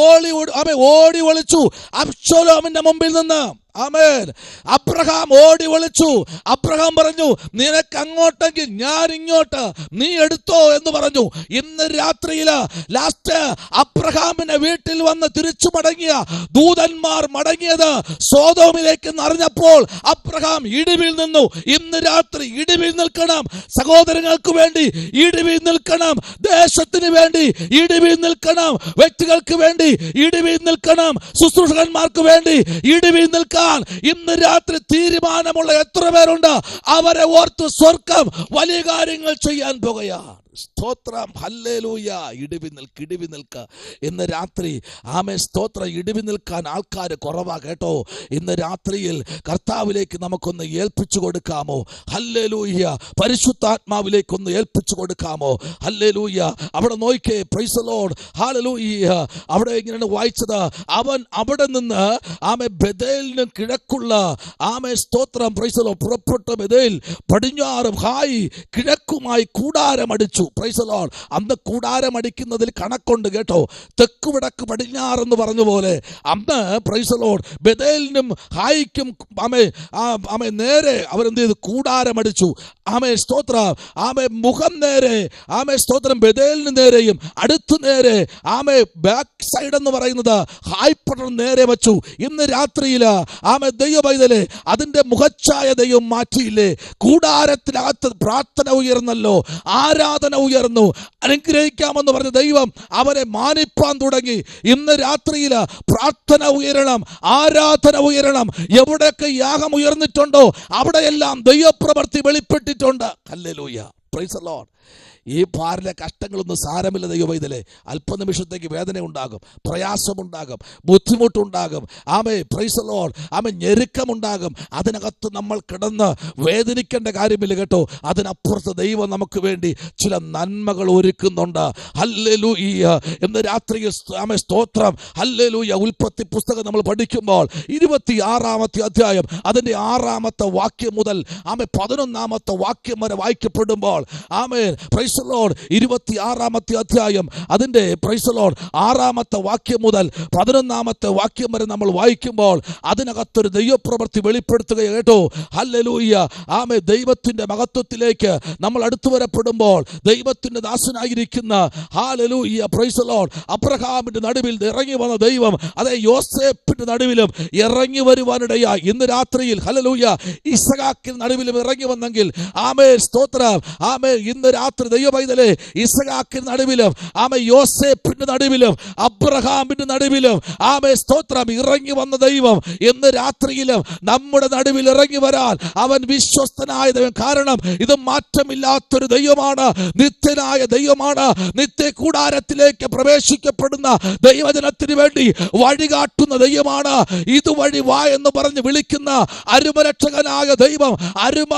ഓടി ഒളിച്ചു അബ്ശലോമിന്റെ മുമ്പിൽ നിന്ന്. ആമേൻ. അബ്രഹാം ഓടി ഒളിച്ചു. അബ്രഹാം പറഞ്ഞു, നിനക്ക് അങ്ങോട്ടെങ്കിൽ ഞാൻ ഇങ്ങോട്ട്, നീ എടുത്തോ എന്ന് പറഞ്ഞു. ഇന്ന് രാത്രിയിൽ ലാസ്റ്റ് അബ്രഹാമിന്റെ വീട്ടിൽ വന്ന് തിരിച്ചു മടങ്ങിയ ദൂതന്മാർ മടങ്ങിയത് സോദോമിലേക്ക് അറിഞ്ഞപ്പോൾ അബ്രഹാം ഇടിവിൽ നിന്നു. ഇന്ന് രാത്രി ഇടിവിൽ നിൽക്കണം. സഹോദരങ്ങൾക്ക് വേണ്ടി ഇടിവിൽ നിൽക്കണം. ദേശത്തിന് വേണ്ടി ഇടിവിൽ നിൽക്കണം. വ്യക്തികൾക്ക് വേണ്ടി ഇടിവിൽ നിൽക്കണം. ശുശ്രൂഷകന്മാർക്ക് വേണ്ടി ഇടിവിൽ നിൽക്കാൻ ഇന്ന് രാത്രി തീരുമാനമുള്ള എത്ര പേരുണ്ട്? അവരെ ഓർത്ത് സ്വർഗം വലിയ കാര്യങ്ങൾ ചെയ്യാൻ പോകുകയാണ്. സ്തോത്രം. ഹല്ലേലൂയ. ഇടിവി നിൽക്ക. ഇന്ന് രാത്രി ആമേ സ്തോത്രം. ഇടിവി നിൽക്കാൻ ആൾക്കാർ കുറവാ കേട്ടോ. ഇന്ന് രാത്രിയിൽ കർത്താവിലേക്ക് നമുക്കൊന്ന് ഏൽപ്പിച്ചു കൊടുക്കാമോ? ഹല്ലേലൂയ. പരിശുദ്ധാത്മാവിലേക്കൊന്ന് ഏൽപ്പിച്ചു കൊടുക്കാമോ? ഹല്ലേലൂയ. അവിടെ നോക്കിക്കേ. Price the lord. ഹല്ലേലൂയ. അവിടെ ഇങ്ങനെയാണ് വായിച്ചത്. അവൻ അവിടെ നിന്ന് ആമേ ബേഥേലിന് കിഴക്കുള്ള ആമേ സ്തോത്രം പ്രൈസ് ദി ലോർഡ് പുറപ്പെട്ട ബേഥേൽ പടിഞ്ഞാറും ഹായി കിഴക്കുമായി കൂടാരമടിച്ചു. Praise the lord. അന്ന് കൂടാരമടിക്കുന്നതിൽ കണക്കുണ്ട് കേട്ടോ. തെക്ക് വടക്ക് പടിഞ്ഞാറെന്ന് പറഞ്ഞ പോലെ അന്ന് പ്രൈസ് ദി ലോർഡ് ബേഥേലിനും ഹായിക്കും ആമേ നേരെ അവരെന്ത് ചെയ്തു? കൂടാരമടിച്ചു. ആമേ സ്തോത്രം. ആമേ മുഖം നേരെ ആമേ സ്തോത്രം ബേഥേലിന് നേരെയും അടുത്ത് നേരെ ആമേ ബാക്ക് സൈഡ് എന്ന് പറയുന്നത് ഹായ്പട്ടണം നേരെ വെച്ചു. ഇന്ന് രാത്രിയിൽ ആമേ ദൈവപൈതലേ, അതിന്റെ മുഖച്ഛായ ദൈവം മാറ്റിയില്ലേ? കൂടാരത്തിനകത്ത് പ്രാർത്ഥന ഉയർന്നല്ലോ, ആരാധന ഉയർന്നു. അനുഗ്രഹിക്കാമെന്ന് പറഞ്ഞ ദൈവം അവരെ മാനിപ്പാൻ തുടങ്ങി. ഇന്ന് രാത്രിയിൽ പ്രാർത്ഥന ഉയരണം, ആരാധന ഉയരണം. എവിടെയൊക്കെ യാഗം ഉയർന്നിട്ടുണ്ടോ അവിടെയെല്ലാം ദൈവപ്രവൃത്തി വെളിപ്പെട്ടിട്ടുണ്ട്. ഹല്ലേലൂയ. Praise the Lord. ഈ ഭാരിലെ കഷ്ടങ്ങളൊന്നും സാരമില്ല ദൈവവൈതലേ. അല്പനിമിഷത്തേക്ക് വേദന ഉണ്ടാകും, പ്രയാസമുണ്ടാകും, ബുദ്ധിമുട്ടുണ്ടാകും. ആമേ പ്രൈസ് ദി ലോർഡ്. ആമേ ഞെരുക്കമുണ്ടാകും. അതിനകത്ത് നമ്മൾ കിടന്ന് വേദനിക്കേണ്ട കാര്യമില്ല കേട്ടോ. അതിനപ്പുറത്ത് ദൈവം നമുക്ക് വേണ്ടി ചില നന്മകൾ ഒരുക്കുന്നുണ്ട്. ഹല്ലേലൂയ. ഇന്ന് രാത്രിയിൽ ആമേ സ്തോത്രം. ഹല്ലേലൂയ. ഉൽപ്പത്തി പുസ്തകം നമ്മൾ പഠിക്കുമ്പോൾ 26-ാമത്തെ അധ്യായം അതിൻ്റെ 6-ാമത്തെ വാക്യം മുതൽ ആമേ 11-ാമത്തെ വാക്യം വരെ വായിക്കപ്പെടുമ്പോൾ ആമേ പ്രൈസ് ദി ലോർഡ് 26-ാമത്തെ അധ്യായം അതിൻ്റെ പ്രൈസ് ദി ലോർഡ് 6-ാമത്തെ വാക്യം മുതൽ 11-ാമത്തെ വാക്യം വരെ നമ്മൾ വായിക്കുമ്പോൾ അതിനകത്തൊരു ദൈവപ്രവൃത്തി വെളിപ്പെടുത്തുക കേട്ടോ. ഹല്ലേലൂയ. ആമേ ദൈവത്തിൻ്റെ മഹത്വത്തിലേക്ക് നമ്മൾ അടുത്തു വരപ്പെടുമ്പോൾ ദൈവത്തിൻ്റെ ദാസനായിരിക്കുന്ന ഹല്ലേലൂയ പ്രൈസ് ദി ലോർഡ് അബ്രഹാമിന്റെ നടുവിൽ ഇറങ്ങി വന്ന ദൈവം അതേ യോസേപ്പിന്റെ നടുവിലും ഇറങ്ങി വരുവാനിടയായി. ഇന്ന് രാത്രിയിൽ ഹല്ലേലൂയ ഇസഹാക്കിന്റെ നടുവിലും ഇറങ്ങി വന്നെങ്കിൽ ആമേ സ്തോത്രം ആമേ ഇന്ന് രാത്രി ദൈവ പൈതലേ, ഇസഹാക്കിന്റെ നടുവിലും ആമേ യോസേപ്പിന്റെ നടുവിലും അബ്രഹാമിന്റെ നടുവിലും ആമേ സ്തോത്രം ഇറങ്ങി വന്ന ദൈവം ഇന്ന് രാത്രിയിലും നമ്മുടെ നടുവിൽ ഇറങ്ങി വരാൻ അവൻ വിശ്വസ്തനായ ദൈവം. കാരണം ഇത് മാറ്റമില്ലാത്തൊരു ദൈവമാണ്, നിത്യനായ ദൈവമാണ്. നിത്യ കൂടാരത്തിലേക്ക് പ്രവേശിക്കപ്പെടുന്ന ദൈവജനത്തിന് വേണ്ടി വഴികാട്ടുന്ന ദൈവമാണ്. ഇതുവഴി വാ എന്ന് പറഞ്ഞ് വിളിക്കുന്ന അരുമരക്ഷകനായ ദൈവം, അരുമ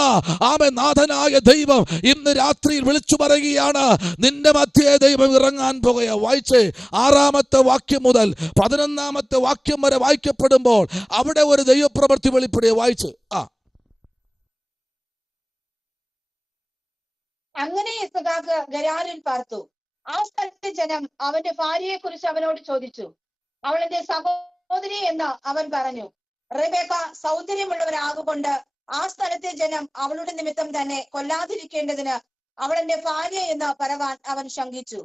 ആമേ നാഥനായ ദൈവം ഇന്ന് രാത്രിയിൽ വിളിച്ചു പറയുകയാണ്, നിന്റെ മധ്യേ ദൈവം ഇറങ്ങാൻ പോകുക. വായിച്ചേ, 6-ാമത്തെ വാക്യം മുതൽ 11-ാമത്തെ വാക്യം വരെ വായിക്കപ്പെടുമ്പോൾ അവിടെ ഒരു ദൈവപ്രവൃത്തി വെളിപ്പെടുക. വായിച്ച്. അങ്ങനെ ഇസഹാക്ക് ഗരാരിൽ പാർത്തു. ആ സ്ഥലത്തെ ജനം അവന്റെ ഭാര്യയെ കുറിച്ച് അവനോട് ചോദിച്ചു. അവൾ എന്റെ സഹോദരി എന്ന് അവൻ പറഞ്ഞു. റെബേക്ക സൗന്ദര്യമുള്ളവരാകൊണ്ട് ആ സ്ഥലത്തെ ജനം അവളുടെ നിമിത്തം തന്നെ കൊല്ലാതിരിക്കേണ്ടതിന് അവൾ എന്റെ ഭാര്യ എന്ന് പറവാൻ അവൻ ശങ്കിച്ചു.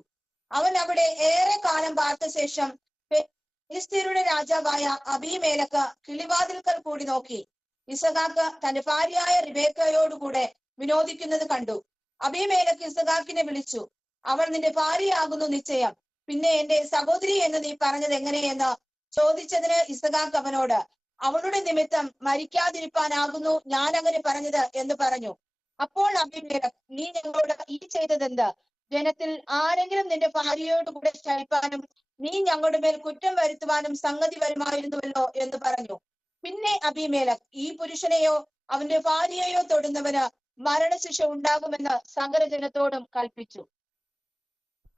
അവൻ അവിടെ ഏറെ കാലം പാർത്ത ശേഷം ഫെലിസ്ത്യരുടെ രാജാവായ അബീമേലെക്ക് കിളിവാതിൽക്കൽ കൂടി നോക്കി ഇസഹാക്ക് തന്റെ ഭാര്യയായ റിബേക്കയോടുകൂടെ വിനോദിക്കുന്നത് കണ്ടു. അബീമേലെക്ക് ഇസഹാക്കിനെ വിളിച്ചു. അവൾ നിന്റെ ഭാര്യയാകുന്നു നിശ്ചയം, പിന്നെ എന്റെ സഹോദരി എന്ന് നീ പറഞ്ഞത് എങ്ങനെയെന്ന് ചോദിച്ചതിന് ഇസഹാക്ക് അവനോട്, അവളുടെ നിമിത്തം മരിക്കാതിരിപ്പാനാകുന്നു ഞാൻ അങ്ങനെ പറഞ്ഞത് എന്ന് പറഞ്ഞു. അപ്പോൾ അബീമേലെക്ക്, നീ ഞങ്ങളോട് ഈ ചെയ്തതെന്ത്? ജനത്തിൽ ആരെങ്കിലും നിന്റെ ഭാര്യയോട് കൂടെ ശയിപ്പാനും നീ ഞങ്ങളുടെ മേൽ കുറ്റം വരുത്തുവാനും സംഗതി വരുമായിരുന്നുവല്ലോ എന്ന് പറഞ്ഞു. പിന്നെ അബീമേലെക്ക്, ഈ പുരുഷനെയോ അവന്റെ ഭാര്യയെയോ തൊടുന്നവന് മരണശിക്ഷ ഉണ്ടാകുമെന്ന് സകല ജനത്തോടും കൽപ്പിച്ചു.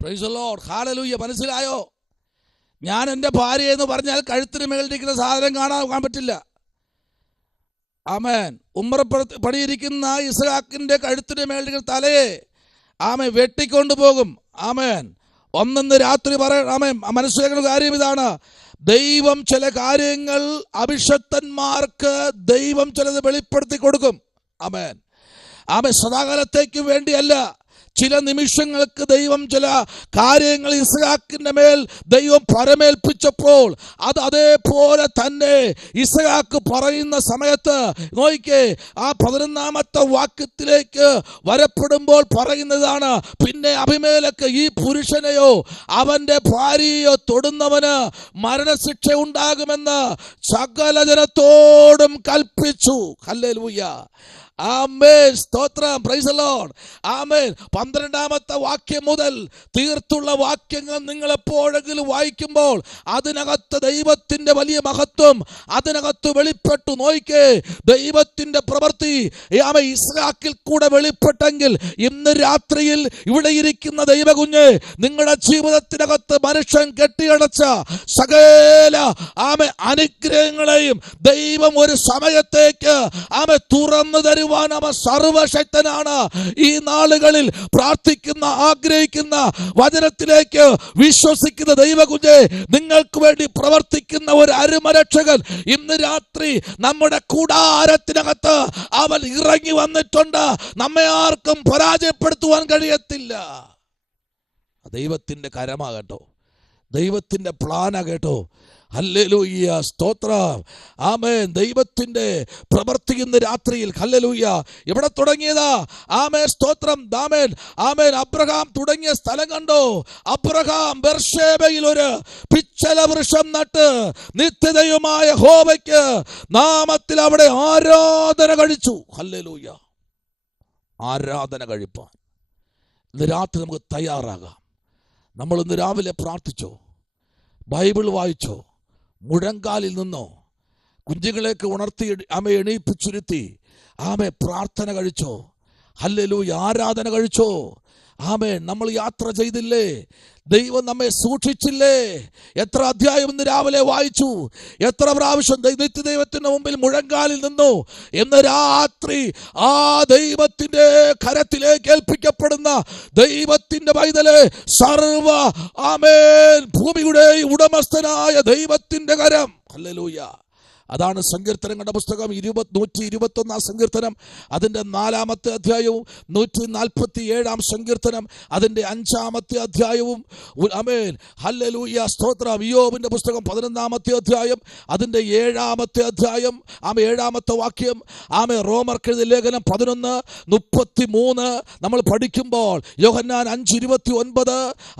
Price the lord, hallelujah. മനസ്സിലായോ? ഞാൻ എൻ്റെ ഭാര്യ എന്ന് പറഞ്ഞാൽ കഴുത്തിന് മേളിരിക്കുന്ന സാധനം കാണാൻ പറ്റില്ല. ആമേൻ. പണിയിരിക്കുന്ന ഇസഹാക്കിന്റെ കഴുത്തിന് മേളിരിക്കുന്ന തലയെ ആമേൻ വെട്ടിക്കൊണ്ടു പോകും. ആമേൻ. ഒന്നെന്ന് രാത്രി പറയാം. ആമേൻ. മനസ്സിലാക്കുന്ന കാര്യം ഇതാണ്, ദൈവം ചില കാര്യങ്ങൾ അഭിഷക്തന്മാർക്ക് ദൈവം ചിലത് വെളിപ്പെടുത്തി കൊടുക്കും. ആമേൻ. ആമേൻ. സദാകാലത്തേക്ക് വേണ്ടിയല്ല, ചില നിമിഷങ്ങൾക്ക് ദൈവം ചില കാര്യങ്ങൾ ഇസഹാക്കിന്റെ മേൽ ദൈവം പരമേൽപ്പിച്ചപ്പോൾ അത് അതേപോലെ തന്നെ ഇസഹാക്ക് പറയുന്ന സമയത്ത് നോക്കിക്കേ, ആ 11-ാമത്തെ വാക്യത്തിലേക്ക് വരപ്പെടുമ്പോൾ പറയുന്നതാണ്, പിന്നെ അബീമേലെക്ക് ഈ പുരുഷനെയോ അവന്റെ ഭാര്യയോ തൊടുന്നവന് മരണശിക്ഷ ഉണ്ടാകുമെന്ന് സകല ജനത്തോടും കൽപ്പിച്ചു. ഹല്ലേലൂയ. ആമേൻ. സ്തോത്രം. Praise the lord. ആമേൻ. 12-ാമത്തെ വാക്യം മുതൽ തീർത്തുള്ള വാക്യങ്ങൾ നിങ്ങൾ എപ്പോഴെങ്കിലും വായിക്കുമ്പോൾ അതിനകത്ത് ദൈവത്തിന്റെ വലിയ മഹത്വം അതിനകത്ത് വെളിപ്പെട്ടു. നോയിക്കേ, ദൈവത്തിന്റെ പ്രവൃത്തി ആമേൻ ഇസ്ഹാക്കിൽ കൂടെ വെളിപ്പെട്ടെങ്കിൽ ഇന്ന് രാത്രിയിൽ ഇവിടെ ഇരിക്കുന്ന ദൈവകുഞ്ഞ്, നിങ്ങളുടെ ജീവിതത്തിനകത്ത് മനുഷ്യൻ കെട്ടിയടച്ച സകല ആമേൻ അനുഗ്രഹങ്ങളെയും ദൈവം ഒരു സമയത്തേക്ക് ആമേൻ തുറന്നു തരും. അവൻ സർവശക്തനാണ്. ഈ നാളുകളിൽ പ്രാർത്ഥിക്കുന്ന ആഗ്രഹിക്കുന്ന വചനത്തിലേക്ക് വിശ്വസിക്കുന്ന ദൈവകുഞ്ഞെ, നിങ്ങൾക്ക് വേണ്ടി പ്രവർത്തിക്കുന്ന ഒരു അരുമരക്ഷകൻ ഇന്ന് രാത്രി നമ്മുടെ കൂടാരത്തിനകത്ത് അവൻ ഇറങ്ങി വന്നിട്ടുണ്ട്. നമ്മെ ആർക്കും പരാജയപ്പെടുത്തുവാൻ കഴിയത്തില്ല. ദൈവത്തിന്റെ കരമാകട്ടോ, ദൈവത്തിന്റെ പ്ലാനാകട്ടോ. ഹല്ലേലൂയ. സ്തോത്രം. ആമേൻ. ദൈവത്തിന്റെ പ്രവൃത്തി ഇന്ന് രാത്രിയിൽ. ഹല്ലേലൂയ. എവിടെ തുടങ്ങിയതാ? ആമേൻ. സ്തോത്രം. ആമേൻ. ആമേൻ. അബ്രഹാം തുടങ്ങിയ സ്ഥലം കണ്ടോ? അബ്രഹാം ബെർശേബയിൽ ഒരു പിച്ചല വൃക്ഷം നട്ട് നിത്യദൈവമായ യഹോവയ്ക്ക് നാമത്തിൽ അവിടെ ആരാധന കഴിച്ചു. ഹല്ലേലൂയ. ആരാധന കഴിപ്പാൻ ഇന്ന് രാത്രി നമുക്ക് തയ്യാറാകാം. നമ്മൾ ഇന്ന് രാവിലെ പ്രാർത്ഥിച്ചോ? ബൈബിൾ വായിച്ചോ? മുഴങ്കാലിൽ നിന്നോ? കുഞ്ഞുങ്ങളെയൊക്കെ ഉണർത്തി ആമെ എണീപ്പിച്ചുരുത്തി ആമെ പ്രാർത്ഥന കഴിച്ചോ? ഹല്ലേലൂയ. ആരാധന കഴിച്ചോ? ആമേൻ. നമ്മൾ യാത്ര ചെയ്തില്ലേ? ദൈവം നമ്മെ സൂക്ഷിച്ചില്ലേ? എത്ര അധ്യായം ഇന്ന് രാവിലെ വായിച്ചു? എത്ര പ്രാവശ്യം നിത്യദൈവത്തിന്റെ മുമ്പിൽ മുഴങ്കാലിൽ നിന്നു? ഇന്ന് രാത്രി ആ ദൈവത്തിന്റെ കരത്തിലേക്ക് ഏൽപ്പിക്കപ്പെടുന്ന ദൈവത്തിന്റെ പൈതലെ, സർവ ആമേൻ ഭൂമിയുടെ ഉടമസ്ഥനായ ദൈവത്തിന്റെ കരം. ഹല്ലേലൂയ. അതാണ് സങ്കീർത്തനങ്ങളുടെ പുസ്തകം 121 സങ്കീർത്തനം അതിൻ്റെ 4-ാമത്തെ അധ്യായവും 147 സങ്കീർത്തനം അതിൻ്റെ 5-ാമത്തെ അധ്യായവും. ആമേൻ, ഹല്ലേലൂയ, സ്തോത്രം. ഇയ്യോബിൻ്റെ പുസ്തകം 11-ാമത്തെ അധ്യായം അതിൻ്റെ 7-ാമത്തെ അധ്യായം 7-ാമത്തെ വാക്യം. ആമേൻ, റോമർക്കെഴുതിയ ലേഖനം 11:33 നമ്മൾ പഠിക്കുമ്പോൾ യോഹന്നാൻ 5:29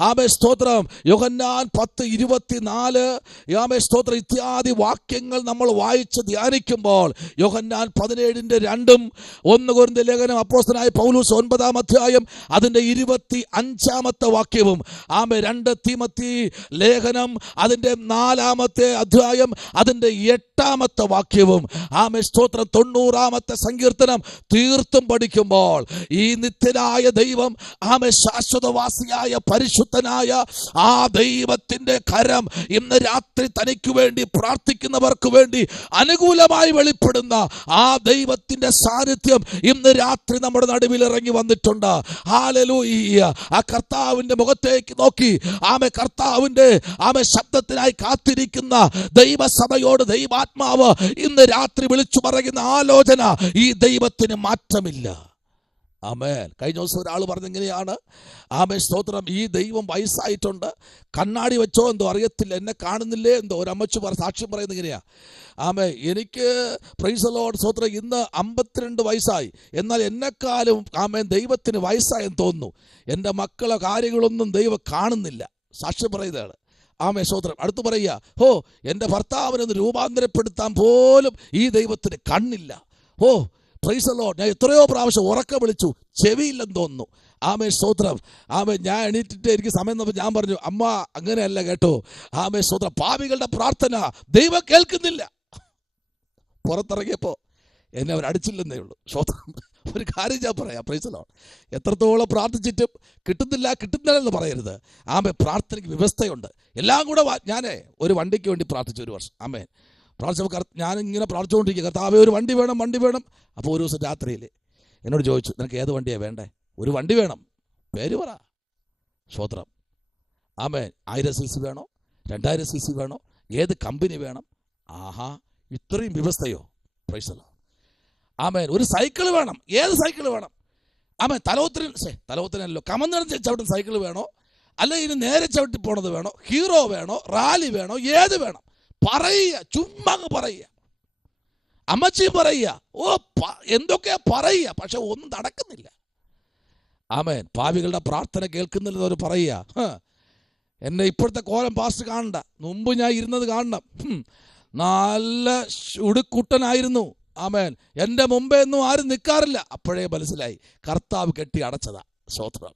ആമേൻ, സ്തോത്രം, യോഹന്നാൻ 10:24 ആമേൻ, സ്തോത്രം ഇത്യാദി വാക്യങ്ങൾ നമ്മൾ വായിച്ച് ധ്യാനിക്കുമ്പോൾ യോഹന്നാൻ 17:2 1 കൊരിന്ത്യർ ലേഖനം അപ്പോസ്തലനായ പൗലോസ് 9-ാം അധ്യായം അതിൻ്റെ 25-ാമത്തെ വാക്യവും. ആമേൻ, 2 തീമോത്തി ലേഖനം അതിൻ്റെ 4-ാമത്തെ അധ്യായം അതിൻ്റെ 8-ാമത്തെ വാക്യവും. ആമേൻ, സ്തോത്രം, 90-ാമത്തെ സങ്കീർത്തനം തീർത്തും പഠിക്കുമ്പോൾ ഈ നിത്യനായ ദൈവം, ആമേൻ, ശാശ്വതവാസിയായ പരിശുദ്ധനായ ആ ദൈവത്തിൻ്റെ കരം ഇന്ന് രാത്രി തനിക്ക് വേണ്ടി പ്രാർത്ഥിക്കുന്നവർക്ക് വേണ്ടി അനുകൂലമായി വെളിപ്പെടുന്ന ആ ദൈവത്തിന്റെ സാന്നിധ്യം ഇന്ന് രാത്രി നമ്മുടെ നടുവിൽ ഇറങ്ങി വന്നിട്ടുണ്ട്. ഹല്ലേലൂയ. ആ കർത്താവിന്റെ മുഖത്തേക്ക് നോക്കി കർത്താവിന്റെ ശബ്ദത്തിനായി കാത്തിരിക്കുന്ന ദൈവസഭയോട് ദൈവാത്മാവ് ഇന്ന് രാത്രി വിളിച്ചു പറയുന്ന ആലോചന, ഈ ദൈവത്തിന് മാറ്റമില്ല. ആമേൻ. കഴിഞ്ഞ ദിവസം ഒരാൾ പറഞ്ഞെങ്ങനെയാണ്, ആമേൻ, സ്തോത്രം, ഈ ദൈവം വയസ്സായിട്ടുണ്ട്, കണ്ണാടി വെച്ചോ എന്തോ അറിയത്തില്ല, എന്നെ കാണുന്നില്ലേ എന്തോ. ഒരു അമ്മച്ചു സാക്ഷ്യം പറയുന്നത് ഇങ്ങനെയാ, ആമേൻ, എനിക്ക് പ്രൈസ് ദി ലോർഡ്, സ്തോത്രം, ഇന്ന് 52 വയസ്സായി, എന്നാൽ എന്നെക്കാളും ആമേൻ ദൈവത്തിന് വയസ്സായെന്ന് തോന്നുന്നു, എൻ്റെ മക്കളെ കാര്യങ്ങളൊന്നും ദൈവം കാണുന്നില്ല. സാക്ഷ്യം പറയുന്നതാണ്. ആമേൻ, സ്തോത്രം. അടുത്ത് പറയുക, എൻ്റെ ഭർത്താവിനൊന്ന് രൂപാന്തരപ്പെടുത്താൻ പോലും ഈ ദൈവത്തിന് കണ്ണില്ല. പ്രൈസ് ദി ലോർഡ്, ഞാൻ എത്രയോ പ്രാവശ്യം ഉറക്കം വിളിച്ചു, ചെവിയില്ലെന്ന് തോന്നുന്നു. ആമേൻ, സ്തോത്രം. ആമേൻ, ഞാൻ എണീറ്റിട്ട് എനിക്ക് സമയം തന്നപ്പോൾ ഞാൻ പറഞ്ഞു, അമ്മ അങ്ങനെയല്ല കേട്ടോ. ആമേൻ, സ്തോത്രം, പാപികളുടെ പ്രാർത്ഥന ദൈവം കേൾക്കുന്നില്ല. പുറത്തിറങ്ങിയപ്പോൾ എന്നെ അവർ അടിച്ചില്ലെന്നേ ഉള്ളൂ. സ്തോത്രം. ഒരു കാര്യം ഞാൻ പറയാം, പ്രൈസ് ദി ലോർഡ്, എത്രത്തോളം പ്രാർത്ഥിച്ചിട്ടും കിട്ടുന്നില്ലെന്ന് പറയരുത്. ആമേൻ, പ്രാർത്ഥനയ്ക്ക് വ്യവസ്ഥയുണ്ട്. എല്ലാം കൂടെ ഞാൻ ഒരു വണ്ടിക്ക് വേണ്ടി പ്രാർത്ഥിച്ചു 1 വർഷം. ആമേൻ, പ്രാർത്ഥിച്ചപ്പോൾ ഞാനിങ്ങനെ പ്രാർത്ഥിച്ചുകൊണ്ടിരിക്കുക, കർത്താവേ ഒരു വണ്ടി വേണം. അപ്പോൾ ഒരു ദിവസം രാത്രിയിൽ എന്നോട് ചോദിച്ചു, നിനക്ക് ഏത് വണ്ടിയാണ് വേണ്ടേ? ഒരു വണ്ടി വേണം, പേര് പറ. സ്തോത്രം. ആമേൻ, 1000 cc വേണോ, 2000 cc വേണോ, ഏത് കമ്പനി വേണം? ആഹാ, ഇത്രയും വ്യവസ്ഥയോ? Praise the lord. ആമേൻ, ഒരു സൈക്കിൾ വേണം, ഏത് സൈക്കിൾ വേണം? ആമേൻ, തലവത്തിനല്ലോ കമന്നിടത്ത് ചവിട്ടുന്ന സൈക്കിൾ വേണോ, അല്ലെങ്കിൽ ഇനി നേരെ ചവിട്ടി പോണത് വേണോ, ഹീറോ വേണോ, റാലി വേണോ, ഏത് വേണം? പറയുക, ചുമ്മാ പറയുക. അമ്മച്ചി പറയുക, എന്തൊക്കെയാ പറയുക, പക്ഷെ ഒന്നും നടക്കുന്നില്ല. ആമേൻ, പാപികളുടെ പ്രാർത്ഥന കേൾക്കുന്നില്ലെന്ന് അവർ പറയുക. എന്നെ ഇപ്പോഴത്തെ കോലം പാസ്റ്റ് കാണണ്ട, മുമ്പ് ഞാൻ ഇരുന്നത് കാണണം. നല്ല ഉടുക്കുട്ടനായിരുന്നു. ആമേൻ, എൻ്റെ മുമ്പേ ഒന്നും ആരും നിൽക്കാറില്ല. അപ്പോഴേ മനസ്സിലായി കർത്താവ് കെട്ടി അടച്ചതാ. സ്തോത്രം.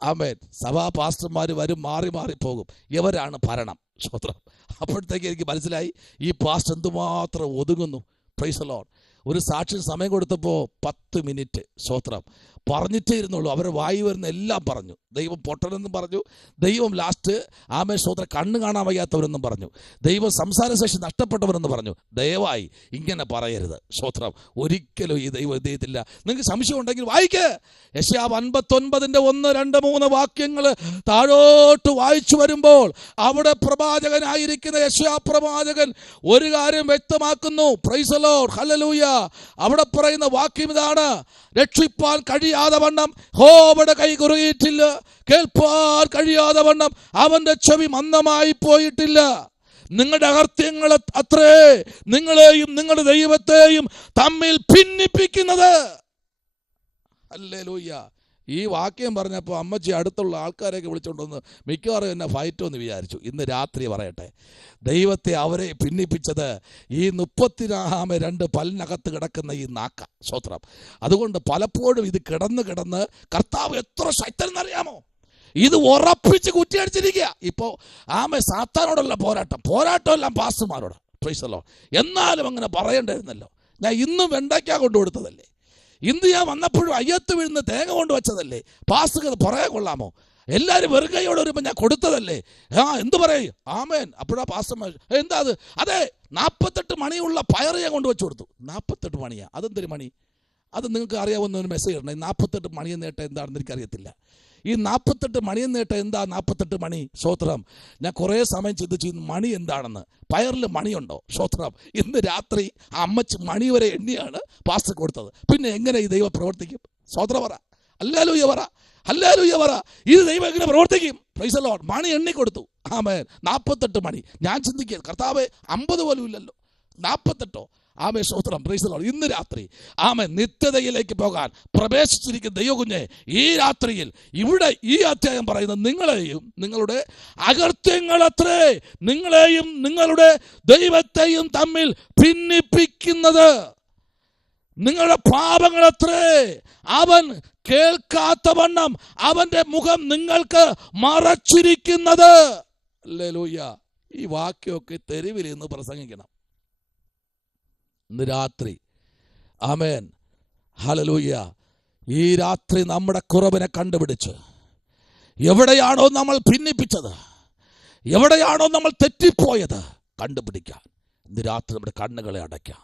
ആമേൻ, സഭാ പാസ്റ്റർമാർ വരും, മാറി പോകും, ഇവരാണ് ഭരണം. സ്തോത്രം. അപ്പോഴത്തേക്ക് എനിക്ക് മനസ്സിലായി ഈ പാസ്റ്റർ എന്തുമാത്രം ഒതുങ്ങുന്നു. Price the lord. ഒരു സാക്ഷ്യം സമയം കൊടുത്തപ്പോൾ 10 മിനിറ്റ് സ്തോത്രം പറഞ്ഞിട്ടേ ഇരുന്നുള്ളൂ. അവരെ വായി വരുന്ന എല്ലാം പറഞ്ഞു. ദൈവം പൊട്ടനെന്നും പറഞ്ഞു, ദൈവം ലാസ്റ്റ് ആമേൻ, സ്തോത്രം, കണ്ണ് കാണാൻ വയ്യാത്തവരെന്നും പറഞ്ഞു, ദൈവം സംസാരശേഷി നഷ്ടപ്പെട്ടവരെന്ന് പറഞ്ഞു. ദയവായി ഇങ്ങനെ പറയരുത്. സ്തോത്രം. ഒരിക്കലും ഈ ദൈവം എന്ത് ചെയ്യത്തില്ല. നിങ്ങൾക്ക് സംശയം ഉണ്ടെങ്കിൽ വായിക്ക്. യെശയ്യാ 59:1, 2, 3 വാക്യങ്ങൾ താഴോട്ട് വായിച്ചു വരുമ്പോൾ അവിടെ പ്രവാചകനായിരിക്കുന്ന യെശയ്യാ പ്രവാചകൻ ഒരു കാര്യം വ്യക്തമാക്കുന്നു. Price the lord, hallelujah. അവിടെ പറയുന്ന വാക്യം ഇതാണ്, രക്ഷിപ്പാൻ കഴിയാതെ വണ്ണം യഹോവയുടെ കൈ കുറുകിയിട്ടില്ല, കേൾപ്പാൻ കഴിയാതെ വണ്ണം അവന്റെ ചെവി മന്ദമായി പോയിട്ടില്ല. നിങ്ങളുടെ അകൃത്യങ്ങൾ അത്രേ നിങ്ങളെയും നിങ്ങളുടെ ദൈവത്തെയും തമ്മിൽ ഭിന്നിപ്പിക്കുന്നത്. ഹല്ലേലൂയ. ഈ വാക്യം പറഞ്ഞപ്പോൾ അമ്മച്ചി അടുത്തുള്ള ആൾക്കാരെയൊക്കെ വിളിച്ചുകൊണ്ടുവന്ന് മിക്കവാറും എന്നെ ഫൈറ്റോ എന്ന് വിചാരിച്ചു. ഇന്ന് രാത്രി പറയട്ടെ, ദൈവത്തെ അവരെ ഭിന്നിപ്പിച്ചത് ഈ 32 പല്ലിനകത്ത് കിടക്കുന്ന ഈ നാക്ക. സ്തോത്രം. അതുകൊണ്ട് പലപ്പോഴും ഇത് കിടന്ന് കർത്താവ് എത്ര ശക്തനെന്നറിയാമോ, ഇത് ഉറപ്പിച്ച് കുറ്റിയടിച്ചിരിക്കുക. ഇപ്പോൾ സാത്താനോടുള്ള പോരാട്ടമെല്ലാം പാസ്റ്റർമാരോട്. Praise the lord. എന്നാലും അങ്ങനെ പറയേണ്ടിയിരുന്നല്ലോ. ഞാൻ ഇന്നും വെണ്ടയ്ക്ക കൊണ്ടുകൊടുത്തതല്ലേ, ഇന്ന് ഞാൻ വന്നപ്പോഴും അയ്യത്ത് വീഴുന്ന തേങ്ങ കൊണ്ടുവച്ചതല്ലേ, പാസ്റ്റർക്ക് പുറകെ കൊള്ളാമോ? എല്ലാവരും വെറുകയോട് വരുമ്പോൾ ഞാൻ കൊടുത്തതല്ലേ, എന്ത് പറയും? ആമേൻ. അപ്പോഴാ പാസ്റ്റർമാർ എന്താ അത്? അതെ, 48 മണിയുള്ള പയറ് ഞാൻ കൊണ്ടുവച്ച് കൊടുത്തു. 48 മണിയാ, അതെന്തൊരു മണി? അത് നിങ്ങൾക്ക് അറിയാവുന്ന ഒരു മെസ്സേജ് ഉണ്ട്. 48 മണിയൻ നേട്ടം എന്താണെന്ന് എനിക്കറിയത്തില്ല. ഈ 48 മണിയൻ നേട്ടം എന്താ? 48 മണി. സ്തോത്രം. ഞാൻ കുറേ സമയം ചിന്തിച്ചു മണി എന്താണെന്ന്. പയറിൽ മണിയുണ്ടോ? സ്തോത്രം. ഇന്ന് രാത്രി അമ്മച്ച് മണി വരെ എണ്ണിയാണ് പാസ്റ്റർ കൊടുത്തത്. പിന്നെ എങ്ങനെ ഈ ദൈവം പ്രവർത്തിക്കും? സ്തോത്രം പറ, ഹല്ലേലൂയ പറ, ഹല്ലേലൂയ പറ. ഇത് ദൈവം എങ്ങനെ പ്രവർത്തിക്കും? Price the Lord. മണി എണ്ണി കൊടുത്തു. ആമേൻ. 48 മണി. ഞാൻ ചിന്തിക്കുക, കർത്താവേ 50 പോലും ഇല്ലല്ലോ, 48. ആമേൻ, സ്തോത്രം. Praise the Lord. ഇന്ന് രാത്രി ആമേൻ നിത്യതയിലേക്ക് പോകാൻ പ്രവേശിച്ചിരിക്കുന്ന ദൈവകുഞ്ഞെ, ഈ രാത്രിയിൽ ഇവിടെ ഈ അധ്യായം പറയുന്ന നിങ്ങളെയും നിങ്ങളുടെ അകൃത്യങ്ങളത്രേ നിങ്ങളെയും നിങ്ങളുടെ ദൈവത്തെയും തമ്മിൽ ഭിന്നിപ്പിക്കുന്നത്. നിങ്ങളുടെ പാപങ്ങളത്രേ അവൻ കേൾക്കാത്തവണ്ണം അവന്റെ മുഖം നിങ്ങൾക്ക് മറച്ചിരിക്കുന്നത്. ഹല്ലേലൂയ. ഈ വാക്യമൊക്കെ തെരുവിൽ ഇന്ന് പ്രസംഗിക്കണം ഇന്ന് രാത്രി. ആമേൻ, ഹല്ലേലൂയ. ഈ രാത്രി നമ്മുടെ കുറവിനെ കണ്ടുപിടിച്ച് എവിടെയാണോ നമ്മൾ ഭിന്നിപ്പിച്ചത്, എവിടെയാണോ നമ്മൾ തെറ്റിപ്പോയത് കണ്ടുപിടിക്കാൻ ഇന്ന് രാത്രി നമ്മുടെ കണ്ണുകളെ അടയ്ക്കാം.